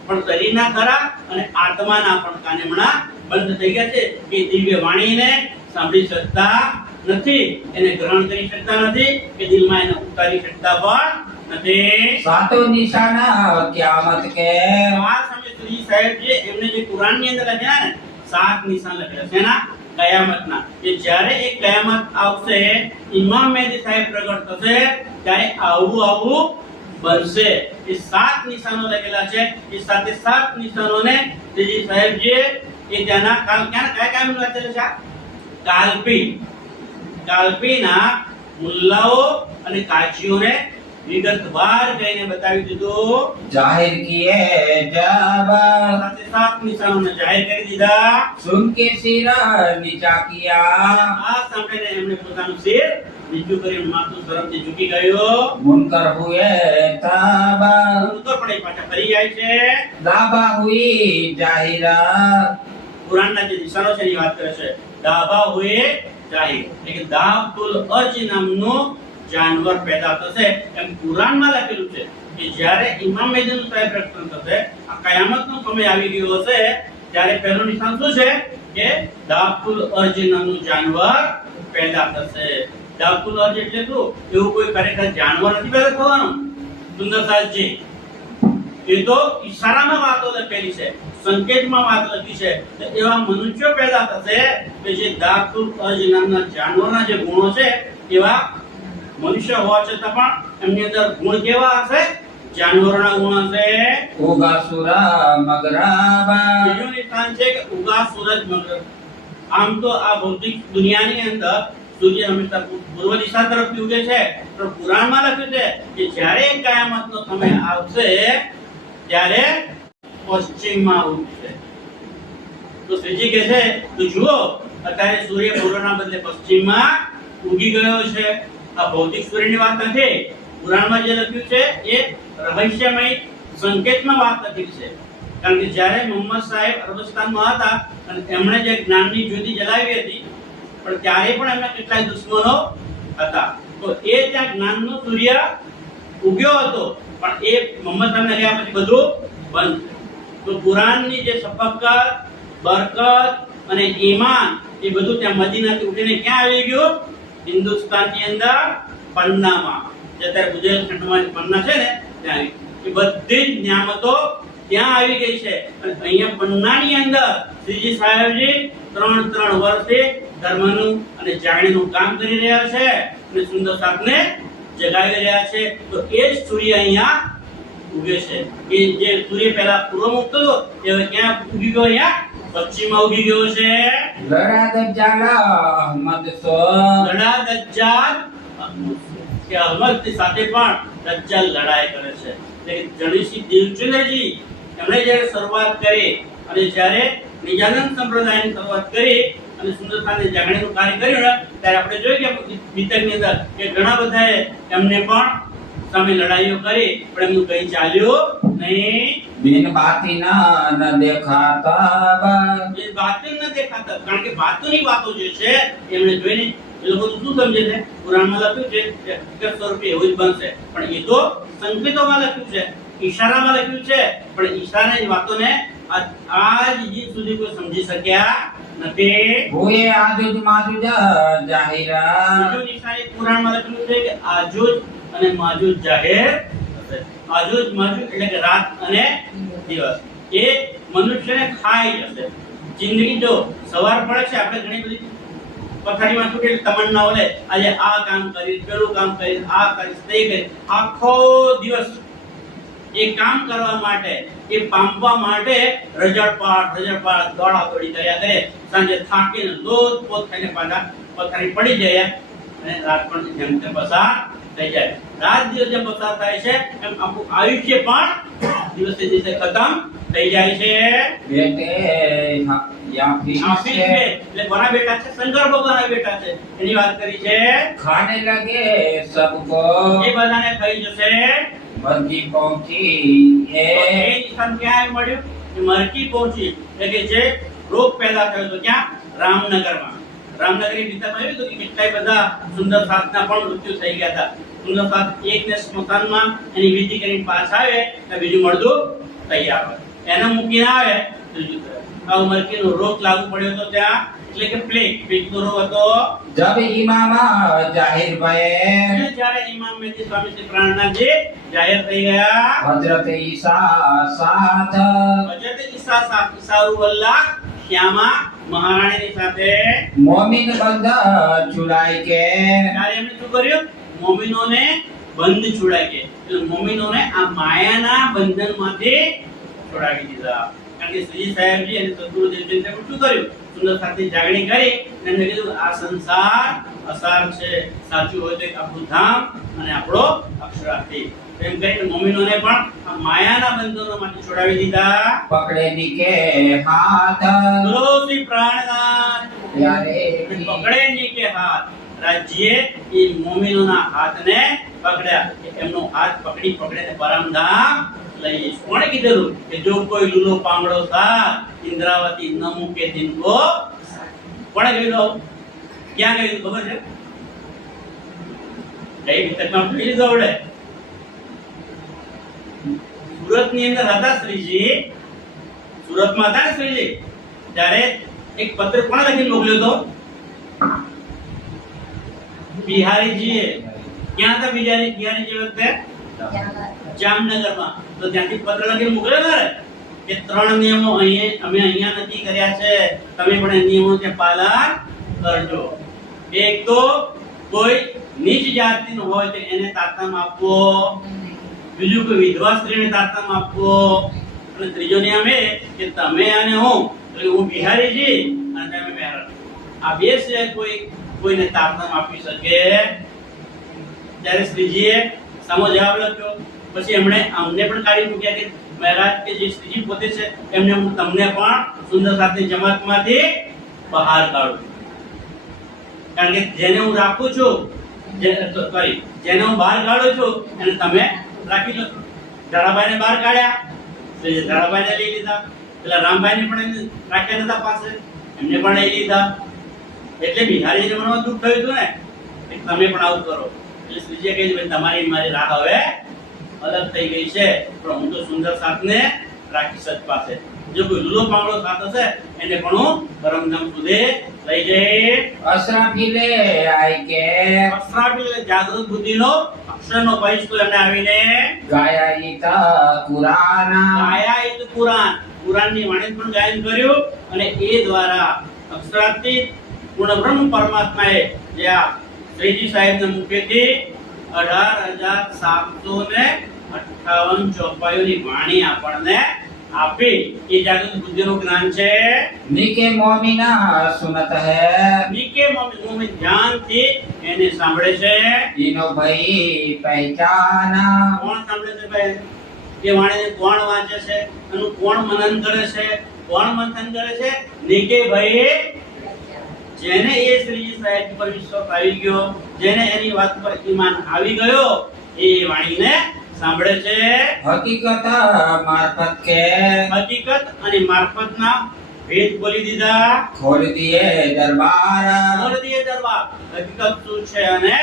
પણ શરીરના ખરા અને આત્માના પણ કાન હમણાં બંધ થઈ ગયા છે કે દિવ્ય વાણીને સાંભળી શકતા નથી એને ગ્રહણ કરી શકતા નથી કે દિલમાં એને ઉતારી શકતા પણ નથી सातों निशाना क्यामत के આ સમય શ્રી સાહેબ જે એમને જે કુરાનની અંદર લખ્યા ને 7 નિશાન લખેલા છે એના કયામતના કે જ્યારે એ કયામત આવશે ઇમામ મહેદી સાહેબ પ્રગટ થશે ત્યારે આવું બનશે એ 7 નિશાનો લખેલા છે એ 7 નિશાનોને શ્રી સાહેબ જે એ ત્યાંના કયા વાંચેલા છે કાલ્પીના મુલ્લાઓ અને કાજીઓને વિગતવાર કહીને બતાવી દીધું जाहिर किए जब સાથે 7 નિશાનોને જાહેર કરી દીધા सुन के सिर नीचा किया આ સાંભળીને એમણે પોતાનું શિર બીજું કરી માથું સરમથી ઝૂકી ગયું. मुनकर हुए ताबा તો પણ એ પાછા ફરી જાય છે. दाबा हुई जाहिरा કુરાનના જે નિશાનો છે એની વાત કરે છે. દાબા હુએ જાહિર એટલે કે દાબતુલ અર્જ નામનું જાનવર પેદા થશે એમ કુરાનમાં લખેલું છે કે જ્યારે ઇમામ મહેદીનું સાહેબ પ્રકટન થશે, આ કયામતનો સમય આવી ગયો હશે, ત્યારે પહેલું નિશાન શું છે કે દાબતુલ અર્જ નામનું જાનવર પેદા થશે. દાબતુલ અર્જ એટલે શું? એવું કોઈ ખરેખર જાનવર નથી પેદા થવાનું. સુંદર સાહેબજી, એ તો ઈશારામાં વાતો લખેલી છે, સંકેતમાં વાત લખી છે. તો એવા મનુષ્યો પેદા થશે કે જે દાબતુલ અર્જ નામના જાનવરના જે ગુણો છે એવા મનુષ્ય હોવા છતાં પણ એમની અંદર ગુણ કેવા હશે? જાનવરોના ગુણ હશે. उगा सुरा मगराबा બીજું નિશાન છે કે ઉગા સૂરજ મગર. આમ તો આ ભૌતિક દુનિયાની અંદર સૂર્ય હંમેશા પૂર્વ દિશા તરફથી ઉગે છે, પણ પુરાણમાં લખ્યું છે કે જ્યારે કયામતનો સમય આવશે ત્યારે પશ્ચિમમાં ઉગશે. તો શ્રીજી કહે છે તો જુઓ, અત્યારે સૂર્ય પૂર્વના બદલે પશ્ચિમમાં ઉગી ગયો છે. આ ભૌતિક સૂર્યની વાત નથી. પુરાણમાં જે લખ્યું છે એ રહસ્યમય સંકેતમાં વાત લખી છે. કારણ કે જ્યારે મુહમ્મદ સાહેબ અરબસ્તાનમાં હતા અને એમણે જે જ્ઞાનની જ્યોતિ જલાવી હતી, પણ ત્યારે પણ એમના કેટલાય દુશ્મનો હતા. તો એ ત્યાં જ્ઞાનનો સૂર્ય ઉગ્યો હતો, પણ એ મુહમ્મદ સાહેબને ગયા પછી બધું બંધ. તો કુરાનની જે શફકત, બરકત અને ઈમાન એ બધું ત્યાં મદીનાથી ઉઠીને ક્યાં આવી ગયું? હિન્દુસ્તાનની અંદર પન્નામાં, જે અત્યારે ગુજરાત ખંડમાં પન્ના છે ને ત્યાં આવી. એ બધી જ નિયામતો ત્યાં આવી ગઈ છે. અને અહીંયા પન્નાની અંદર શ્રીજી સાહેબજી 3 વર્ષથી ધર્મનું અને જાગણીનું કામ કરી રહ્યા છે અને સુંદર સાધને જગાવી રહ્યા છે. તો એ જ સૂર્ય અહીંયા ઉગે છે. એ જે સૂર્ય પહેલા પૂર્વ મુક્ત હતો એ હવે ક્યાં ઉગી ગયો? અહીંયા પશ્ચિમમાં ઉગી ગયો છે. लड़ा दज्जाला अहमद सो લડા દજ્જાલ કે અહમદ સાથે પણ દજ્જાલ લડાઈ કરે છે. એટલે કે જણીસી દેવચંદ્રજી એમણે જ્યારે શરૂઆત કરી અને જ્યારે નિજાનંદ સંપ્રદાયની શરૂઆત કરી અને સુંદરતાને જાગણીનું કાર્ય કર્યું ને, ત્યારે આપણે જોયું કે વિતરની અંદર કે ઘણા બધાએ એમને પણ સામે લડાઈઓ કરી, પણ એમનું કઈ ચાલ્યું નહીં. बिन बातिना न देखाता એ બાતિલ ન દેખાતા, કારણ કે બાતુની વાતો જે છે એમણે જોઈને એ લોકો શું સમજે છે? કુરાનમાં લખ્યું છે કે હકીકત સ્વરૂપે એવું જ બનશે, પણ એ તો સંકેતોમાં લખ્યું છે, ઈશારામાં લખ્યું છે, પણ ઈશારાની વાતોને આજ સુધી કોઈ સમજી શક્યા નથી. हुए आजुज माजुज जाहिरा બીજું નિશાન એ કુરાનમાં લખ્યું છે કે આજુજ અને માજુજ જાહેર થશે. આજુજ માજુજ એટલે કે રાત અને દિવસ એ મનુષ્યને ખાઈ જશે. જિંદગી જો સવાર પડે છે, આપણે ઘણી બધી પથારીમાં છૂટેલી તમન્ના ઓલે આજે આ કામ કરી, પેલું કામ કરી, આ કરી, તે કરી, આખો દિવસ એ કામ કરવા માટે, એ પામવા માટે રજળપાટ દોડા દોડી કર્યા કરે. સાંજે થાકીને લોથપોથ થઈને પાછા પથારી પડી જાય અને રાત પણ જેમ તેમ પસાર થઈ જાય. રાત દિવસ જેમ પસાર થાય છે એમ આખું આયુષ્ય પણ દિવસે દિવસે ખતમ થઈ જાય છે. बेटे या આફીસ फिर છે એટલે કોના બેટા છે? શંકર ભગવાનના બેટા છે. એની વાત કરી છે. खाने लगे सबको એ બધાને ખાઈ જશે. मर्गी पहुंची તો એ નિશાન ક્યાં મળ્યું? કે મરકી પહોંચી, એટલે કે જે રોગ પેદા થયો તો ક્યાં? રામનગરમાં. રામનગરની વિસ્તારમાં આવ્યું હતું કે કેટલાય બધા સુંદર સાધના પણ મૃત્યુ થઈ ગયા હતા. સુંદર સાધ એકને સ્મશાનમાં એની વિધિ કરીને પાછા આવે તો બીજું મળદું તૈયાર હોય, એને મૂકીને આવે ત્રીજું કરે. આ મરકીનો રોગ લાગુ પડ્યો હતો ત્યાં, એટલે કે પ્લેગનો રોગ હતો. जब इमामा जाहिर भये અને જ્યારે ઇમામ મહેદી સ્વામી શ્રી પ્રાણનાથજી જાહેર થઈ ગયા, हजरत ईसा साथ હજરત ઈસા સાહેબ ઈસારુલ્લાહ શ્યામા મહારાણીની સાથે मोमिन बंदा चुलाई के ત્યારે એમણે શું કર્યું? મોમિનોને બંધ છોડાવી દે. એટલે મોમિનોને આ માયાના બંધનમાંથી છોડાવી દીધા. કારણ કે શ્રી સાહેબજી અને સદગુરુ દેવચંદ્રે શું કર્યું? સુંદર સાથે જાગણી કરી અને એમને કીધું આ સંસાર અસાર છે, સાચું હોય તો આપણું ધામ અને આપણો અક્ષરાર્થી. એમ કરીને મોમિનોને પણ આ માયાના બંધનોમાંથી છોડાવી દીધા. पकड़े निके हाथ બોલો શ્રી પ્રાણનાથ प्यारे પકડે ની કે હાથ. રાજ્યે એ મોમીનોના હાથને પકડ્યા. એમનો હાથ પકડીને પરમધામ લઈ જઈશ. કોણે કીધેલું કે જો કોઈ લૂલો પાંગડો સાથ ઇન્દ્રાવતી ન મૂકે તિનકો? કોણે કહ્યું? ક્યાં કહ્યું ખબર છે? કઈ વિતકમાં જોઈ લીધો આપણે. સુરતની અંદર હતા શ્રીજી, સુરતમાં હતા ને શ્રીજી, ત્યારે એક પત્ર કોણે લખીને મોકલ્યો હતો? બિહારીજીએ. ક્યાં હતા બિહારીજી વખતે? જામનગરમાં. તો ત્યાંથી પત્ર લખીને મોકલ્યો ને કે 3 નિયમો અમે અહીંયા નક્કી કર્યા છે, તમે પણ એ નિયમોનું તે પાલન કરજો. એક તો કોઈ નીચ જાતિનો હોય તો એને તાતમ આપવો, બીજું કોઈ વિધવા સ્ત્રીને તાતમ આપવો, અને ત્રીજો નિયમ એ કે તમે અને હું બિહારીજી અને તમે મહેરત, આ બે સિવાય કોઈને તાતમ આપી શકે. ત્યારે શ્રીજીએ સામો જવાબ લખ્યો. પછી એમણે અમને પણ કાઢી મૂક્યા કે મહારાજ કે જે શ્રીજી પોતે છે એમને હું તમને પણ સુંદર સાથની જમાતમાંથી બહાર કાઢું. કારણ કે જેને હું રાખું છું, જેને હું બહાર કાઢું છું એને તમે રાખી લો. ધારાભાઈને બહાર કાઢ્યા, ધારાભાઈને લઈ લીધા. પેલા રામભાઈને પણ રાખ્યા નતા પાસે, એમને પણ લઈ લીધા. એટલે બિહારીજીને મનમાં દુઃખ થયું હતું ને કે તમે પણ આવું કરો. એટલે શ્રીજીએ કહ્યું તમારી મારી રાહ હવે અલગ થઈ ગઈ છે, પણ હું તો સુંદર સાથને રાખી સચ પાસે. જો કોઈ લૂલો પાંગડો સાથ હશે એને પણ હું પરમધામ સુધી લઈ જઈ. અસરાફીલે આઈ કે અસરાફીલે જાગૃત બુદ્ધિનો અક્ષરનો પરિચય એમને આવીને ગાયા ઈતા કુરાના કુરાનની વાણી પણ ગાયન કર્યું. અને એ દ્વારા અક્ષરાતીત પૂર્ણ બ્રહ્મ પરમાત્માએ જે આ શ્રીજી સાહેબના મુખેથી 18,758 ચોપાઈઓની વાણી આપણને આપી. એ જાગૃત બુદ્ધિનું જ્ઞાન છે. નિકે મોમિના સુનત હે નિકે મોમિન ધ્યાનથી એને સાંભળે છે. ઈનો ભાઈ પહેચાના કોણ સાંભળે છે ભાઈ? એ વાણીને કોણ વાંચે છે? એનું કોણ મનન કરે છે? કોણ મંથન કરે છે? નિકે ભાઈ જેને એ શ્રીજી સાહેબ પર વિશ્વાસ આવી ગયો, જેને એની વાત પર ઈમાન આવી ગયો, એ વાણીને સાંભળે છે. હકીકત મારફત કે હકીકત અને મારફતના ભેદ ખોલી દીધા. ખોલી દિએ દરબાર હકીકત શું છે અને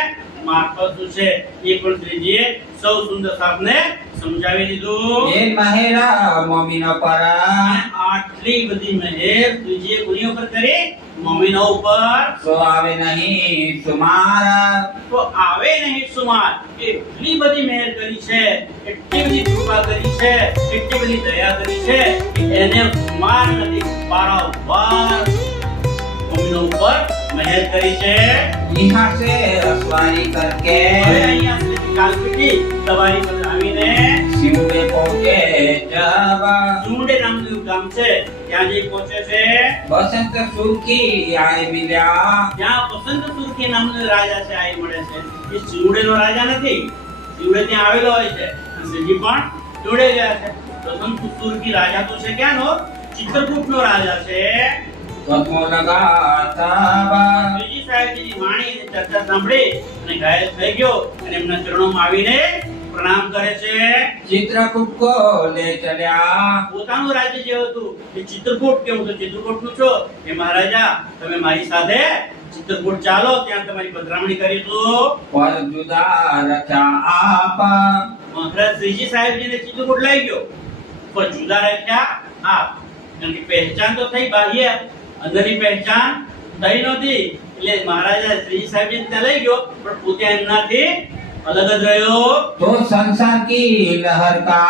મારફત શું છે એ પણ શ્રીજીએ સૌ સુંદર સાહેબને સમજાવી દીધું. એ મહેરા મોમિનો પર આટલી બધી મહેર શ્રીજીએ કોની ઉપર કરી? મોમિનો ઉપર. સો આવે નહીં સુમાર તો આવે નહીં સુમાર. એટલી બધી મહેર કરી છે, એટલી બધી કૃપા કરી છે, એટલી બધી દયા કરી છે કે એને સુમાર નથી, પારાવાર મોમિનો ઉપર મહેર કરી છે. यहाँ से रसवारी करके હવે અહીંયા સુધી કાલપીટી સવારી પર આવીને शिवड़े पहुंचे जब ચુંડે નામનું ગામ છે ત્યાં જઈ પહોંચે છે. बसंत सुखी आए मिल्या ત્યાં વસંત સુરખી નામનો રાજા છે, આ મળે છે. એ ચુંડેનો રાજા નથી, ચુંડે ત્યાં આવેલો હોય છે. શ્રીજી પણ ચુંડે ગયા છે. વસંત સુરખી રાજા તો છે ક્યાંનો? ચિત્રકૂટનો રાજા છે. कदमों लगा तब શ્રીજી સાહેબની વાણી અને ચર્ચા સાંભળી અને ઘાયલ થઈ ગયો અને એમના ચરણોમાં આવીને પ્રણામ કરે છે. चित्रकूट को ले चलिया પોતાનું રાજ્ય જે હતું એ ચિત્રકૂટ, કે હું તો ચિત્રકૂટનું છું, એ મહારાજા તમે મારી સાથે ચિત્રકૂટ ચાલો, ત્યાં તમારી પધરામણી કરીશું. पर जुदा रचा आप મહારાજ શ્રીજી સાહેબજીને ચિત્રકૂટ લઈ ગયો, પણ જુદા રાખ્યા આપ. કારણ કે પહેચાન તો થઈ બાહ્ય, અંદરની પહેચાન થઈ નહોતી. એટલે મહારાજા શ્રીજી સાહેબજીને ત્યાં લઈ ગયો, પણ પોતે એમનાથી અલગ જ રહ્યો. तो संसार की लहर का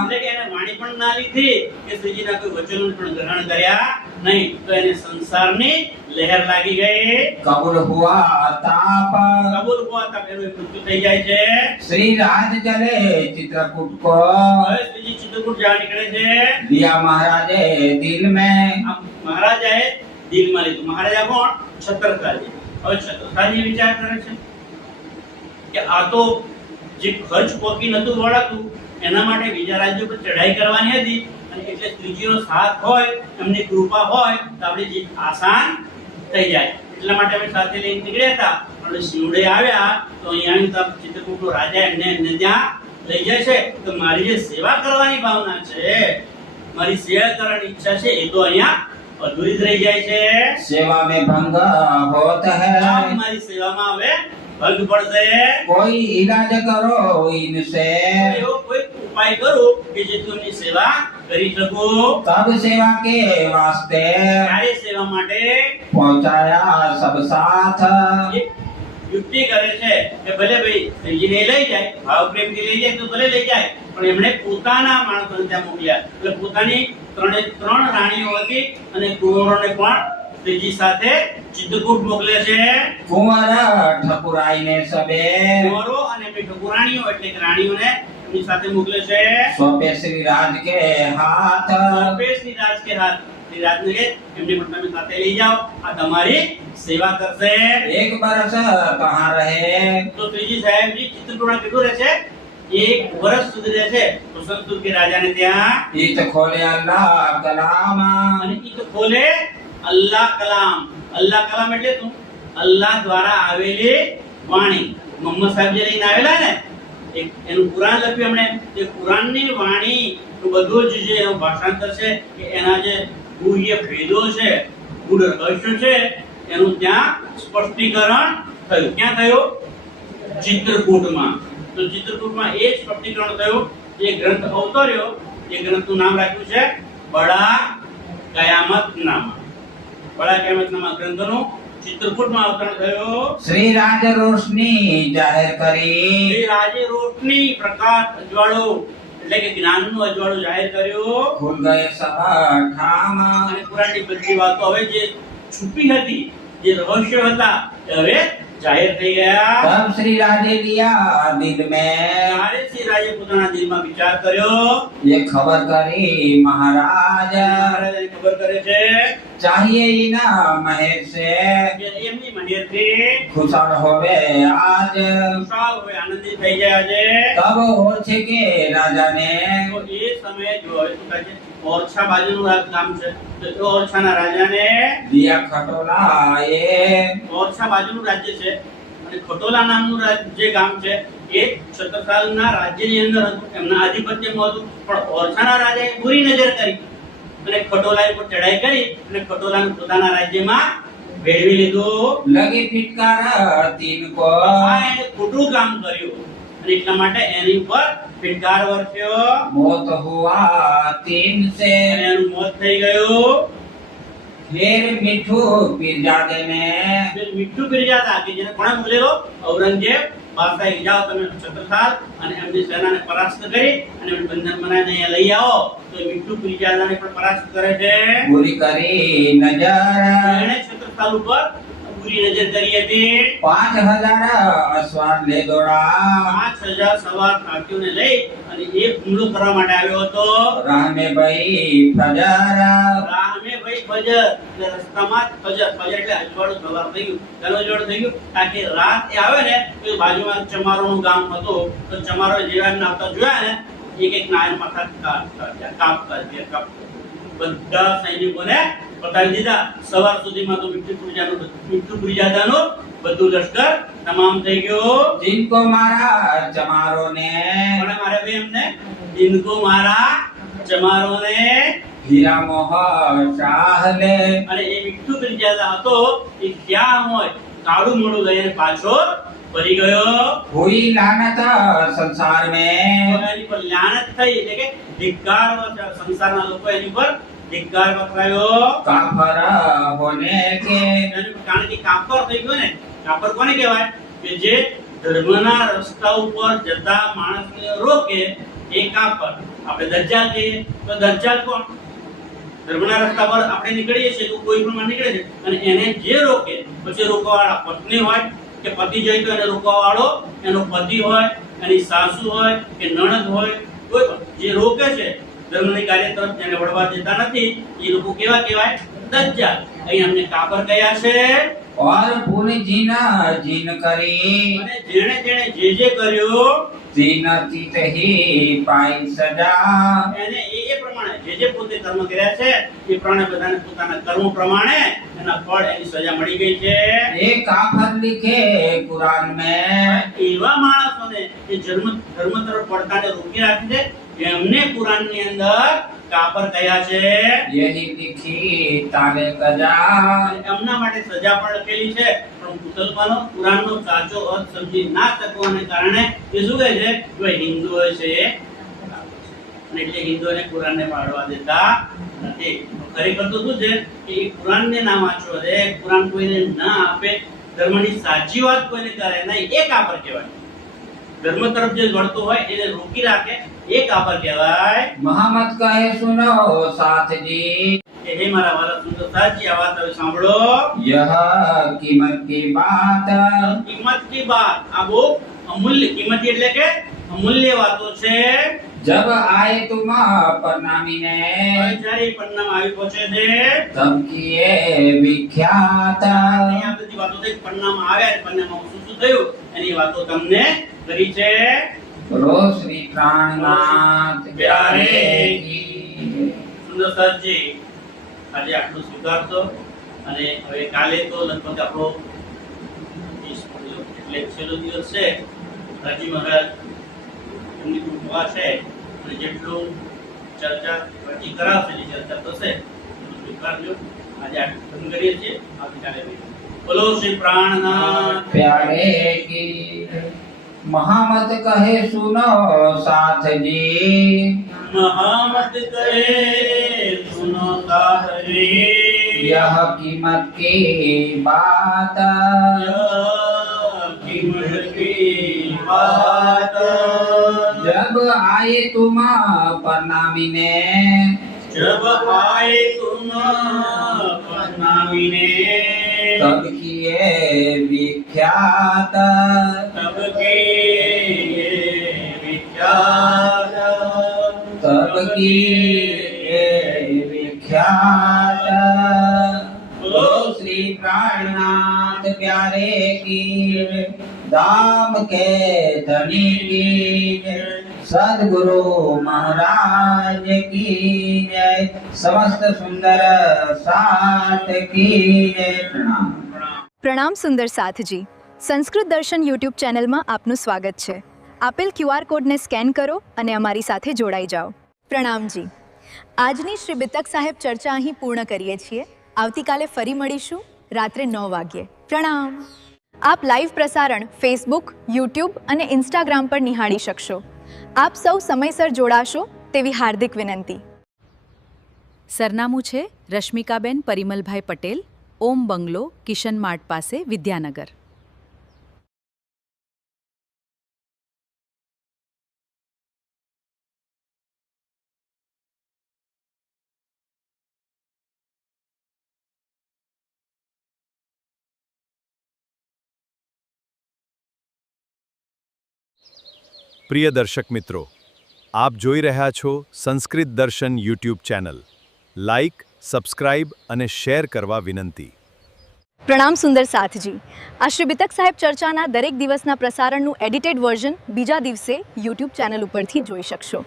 એટલે કે એને વાણી પણ ના લીધી કે શ્રીજીના કોઈ વચનો પણ ગ્રહણ કર્યા નહીં, તો એને સંસારની લહેર લાગી ગઈ. कबूल हुआ ताप કબૂલ હોવા તક એનું મૃત્યુ થઈ જાય છે. श्री राज चले चित्रकूट को હવે શ્રીજી ચિત્રકૂટ જવા નીકળે છે. दिया महाराजे दिल में આમ મહારાજાએ દિલમાં લીધું. મહારાજા કોણ? છત્રસાલજી. હવે છત્રસાલજી વિચાર કરે છે કે આ તો જે ખર્ચ પોકી નતું વળાતું એના માટે બીજા રાજ્યો પર ચઢાઈ કરવાની હતી, અને એટલે શ્રીજીનો સાથ હોય, એમની કૃપા હોય તો આપણી જીત આસાન થઈ જાય. એટલા માટે અમે સાથે લઈને નીકળ્યા હતા. પણ અને શિવડે આવ્યા તો અહીંયા તો ચિત્રકૂટનો રાજા એમને ત્યાં લઈ જાય છે તો મારી જે સેવા કરવાની ભાવના છે, મારી સેવા કરવાની ઈચ્છા છે, એ તો અહીંયા અધૂરી જ રહી જાય છે। सेवा में भंग होता है, મારી સેવામાં હવે ભંગ પડશે। कोई इलाज करो इनसे, એવો કોઈ ઉપાય કરો કે જેથી એમની સેવા કરી શકું। तब सेवा के वास्ते ત્યારે સેવા માટે पहुंचाया सब साथ। એક યુક્તિ કરે છે કે ભલે ભાઈ શ્રીજીને લઈ જાય, ભાવ પ્રેમથી લઈ જાય તો ભલે લઈ જાય, પણ એમણે પોતાના માણસોને ત્યાં મોકલ્યા। એટલે પોતાની ત્રણ રાણીઓ હતી અને કુંવરોને પણ શ્રીજી સાથે ચિત્રકૂટ મોકલે છે। कुंवर ठकुराई ने सबे કુંવરો અને એમની ઠકુરાણીઓ એટલે કે રાણીઓને એમની સાથે મોકલે છે। सौंपे श्री राज के हाथ। સર્વેશની રાજ કે હાથ, શ્રી રાજને કહે, એમની પણ તમે સાથે લઈ જાઓ, આ તમારી સેવા કરશે। एक बरस कहाँ रहे, તો શ્રીજી સાહેબજી ચિત્રકૂટમાં કેટલું રહે છે? 1 વર્ષ સુધી રહે છે। તો સંતુર કે રાજાને ત્યાં इत खोले अल्लाह कलाम। અને ઈક ખોલે અલ્લાહ કલામ। અલ્લાહ કલામ એટલે શું? અલ્લાહ દ્વારા આવેલી વાણી। મોહમ્મદ સાહેબ જે લઈને આવેલા ને, એક એનું કુરાન લખ્યું એમણે, તે કુરાનની વાણી તો બધું જ જે એનું ભાષાંતર છે કે એના જે ગુહ્ય ભેદો છે, ગૂઢ રહસ્યો છે, એનું ત્યાં સ્પષ્ટીકરણ થયું। ક્યાં થયું? ચિત્રકૂટમાં। તો ચિત્રકૂટમાં એ સ્પષ્ટીકરણ થયું। એ ગ્રંથ અવતર્યો, એ ગ્રંથનું નામ રાખ્યું છે બડા કયામતનામા। બડા કયામતનામા ગ્રંથનું ચિત્રકૂટમાં અવતરણ થયું। श्री राज रोशनी जाहिर करी। એ રાજે રોશની પ્રકાશ અજવાળો એટલે કે જ્ઞાનનું અજવાળું જાહેર કર્યું। खुल गए सब ठाम। અને કુરાનની બધી વાતો હવે જે છુપી હતી, જે રહસ્યો હતા, એ હવે જાહેર થઈ ગયા। तब श्री राजे लिया दिल में, ત્યારે શ્રી રાજે પોતાના દિલમાં વિચાર કર્યો। ये खबर करी महाराज। મહારાજાને ખબર કરે છે चाहिए इना महेश से, કે એમની મહેરથી खुशाल होवे आज। ખુશાલ હોય, આનંદિત થઈ જાય આજે। तब ओरछे के राजा ने તો એ સમયે જો હવે શું કહે છે, ઓરછા બાજુનું ગામ છે, તો એ ઓરછાના રાજાને दिया खटोला ये। ઓરછા બાજુનું રાજ્ય છે અને ખટોલા નામનું જે ગામ છે એ છત્રસાલના રાજ્યની અંદર હતું, એમના આધિપત્યમાં હતું। પણ ઓરછાના રાજાએ બુરી નજર કરી અને ખટોલા ઉપર ચડાઈ કરી અને ખટોલાને પોતાના રાજ્યમાં ભેળવી લીધું। लगी फिटकार तीन को, આ એને ખોટું કામ કર્યું અને એટલા માટે એની ઉપર ફિટકાર વર્ષ્યો मौत हुआ तीन से। અને એનું મોત થઈ ગયું। फिर मिठू पीरजादे ने જે મીઠું પીરજાદા કે જેને કોણે મોકલેલો? ઔરંગઝેબ બાદશાહે કે જાઓ તમે છત્રસાલ અને એમની સેનાને પરાસ્ત કરી અને એમને બંધન બનાવીને અહીંયા લઈ આવો। તો એ મીઠું પીરજાદાને પણ પરાસ્ત કરે છે। पूरी करी नजर। એણે છત્રસાલ ઉપર બુરી નજર કરી હતી। 5000 અશ્વાર ले दौड़ा। 5000 સવાર સાથીઓને લઈ અને એ હુમલો કરવા માટે આવ્યો હતો। राह में भई फजर। રામે ભાઈ ફજર એટલે રસ્તામાં જ ફજર, ફજર એટલે અજવાળું સવાર થઈ ગયું, ચાલો અજવાળું થઈ ગયું। કારણ કે રાત એ આવે ને તો એ બાજુમાં ચમારોનું ગામ હતું, તો ચમારો જેવા એમને આવતા જોયા ને, એક નાયર માથા કાપતા બધા સૈનિકોને પતાવી દીધા। સવાર સુધીમાં તો મીઠું પુરીજાદાનું બધું લશ્કર તમામ થઈ ગયો। जिनको मारा चमारों ने પણ મારે ભાઈ એમને ઇनको મારા ચમારોને हीरा मोहर शाह ले। અને એ મીઠું પુરીજાદા હતો એ ક્યાં હોય કાળું મોડું લઈને પાછો ફરી ગયો। हुई लानत संसार में। એની પર લાનત થઈ એટલે કે ધિક્કાર સંસારના લોકો એની પર ધિક્કાર વપરાયો। काफर होने के એની પર કારણ કે કાપર થઈ ગયો ને, કાપર કોને કહેવાય? કે જે ધર્મના રસ્તા ઉપર જતા માણસને રોકે એ કાપર। આપણે દજ્જાલ કહીએ તો દજ્જાલ કોણ? ધર્મના રસ્તા પર આપણે નીકળીએ છીએ તો કોઈ પણ માણસ નીકળે છે અને એને જે રોકે, પછી રોકવાવાળા પત્ની હોય કે પતિ જાય તો એને રોકવાવાળો એનો પતિ હોય, એની સાસુ હોય કે નણંદ હોય, કોઈ પણ જે રોકે છે ધર્મની કાર્ય તરફ જેને વળવા દેતા નથી, એ લોકો કેવા કહેવાય? દજ્જાલ। અહીં અમને કાપર કયા છે। और पुण्य जीना जीन करी। અને જેણે જેણે જે કર્યું તીનથી તહી પાઈ સજા એને એ પ્રમાણે જે પોતે કર્મ કર્યા છે એ પ્રમાણે બધાને પોતાના કર્મ પ્રમાણે એના ફળ એની સજા મળી ગઈ છે. एक काफर लिखे कुरान में એવા માણસોને જે ધર્મ તરફ પડતાને રોકી રાખે છે એમને કુરાનની અંદર કાફર કહ્યા છે. यही लिखी ताले कजा એમના માટે સજા પણ લખેલી છે. પણ મુસલમાનો કુરાનનો સાચો અર્થ સમજી ના શકવાને કારણે એ શું કહે છે કે હિન્દુઓ છે અને એટલે હિન્દુઓને કુરાનને પાડવા દેતા નથી. ખરેખર તો શું છે કે એ કુરાનને ના વાંચવા દે, કુરાન કોઈને ના આપે, ધર્મની સાચી વાત કોઈને કરે નહીં, એ કાફર કહેવાય. ધર્મ તરફ જે વળતો હોય એને રોકી રાખે એ કાફર કહેવાય. मोहम्मद कहे सुनो साथ जी કે હે મારા વાલા સુંદર સાચી આ વાત હવે સાંભળો. यह कीमत की बात કિંમત की बात આ બહુ અમૂલ્ય કિંમત એટલે કે અમૂલ્ય વાતો છે. जब आए तुम परनामी ने જ્યારે એ પરિણામ આવી પહોંચે છે तब किए विख्यात અહીંયા બધી વાતો થઈ. પરિણામ આવ્યા, પરિણામમાં શું શું થયું એની વાતો તમને કરી છે. रो श्री प्राणनाथ प्यारे की સુંદર સરજી આજે આટલું સ્વીકારતો અને હવે કાલે તો લગભગ આપણો એટલે છેલ્લો દિવસ છે. રાજી મહારાજ એમની કૃપા છે અને જેટલું ચર્ચા પછી કરાવશે એ ચર્ચા થશે એટલું સ્વીકારજો. આજે આટલું કરીએ છીએ, આવતીકાલે બોલો શ્રી પ્રાણનાથ प्यारे की महामत कहे सुनो साथ जी महामत करे सुनो साहरी यह कीमत की बात कीमत की बात जब आए तुम परनामी ने जब आए तुम परनामी ने तब किए विख्यात तब के विख्यात तब किए विख्यात बोलो श्री प्राणनाथ प्यारे की दाम के धनी की जय, सद्गुरु महाराज की जय, समस्त सुंदर साथ की जय. प्रणाम. પ્રણામ સુંદર સાથજી. સંસ્કૃત દર્શન યુટ્યુબ ચેનલમાં આપનું સ્વાગત છે. આપેલ ક્યુઆર કોડને સ્કેન કરો અને અમારી સાથે જોડાઈ જાઓ. પ્રણામજી. આજની શ્રી બિતક સાહેબ ચર્ચા અહીં પૂર્ણ કરીએ છીએ. આવતીકાલે ફરી મળીશું રાત્રે 9 વાગ્યે. પ્રણામ. આપ લાઈવ પ્રસારણ ફેસબુક, યુટ્યુબ અને ઇન્સ્ટાગ્રામ પર નિહાળી શકશો. આપ સૌ સમયસર જોડાશો તેવી હાર્દિક વિનંતી. સરનામું છે રશ્મિકાબેન પરિમલભાઈ પટેલ, ઓમ બંગલો, કિશન માર્ટ પાસે, વિદ્યાનગર. પ્રિય દર્શક મિત્રો, આપ જોઈ રહ્યા છો સંસ્કૃત દર્શન યુટ્યુબ ચેનલ. લાઇક, સબસ્ક્રાઇબ અને શેર કરવા વિનંતી. પ્રણામ સુંદર સાથજી. આ શ્રી બિતક સાહેબ ચર્ચાના દરેક દિવસના પ્રસારણનું એડિટેડ વર્ઝન બીજા દિવસે યુટ્યુબ ચેનલ ઉપરથી જોઈ શકશો.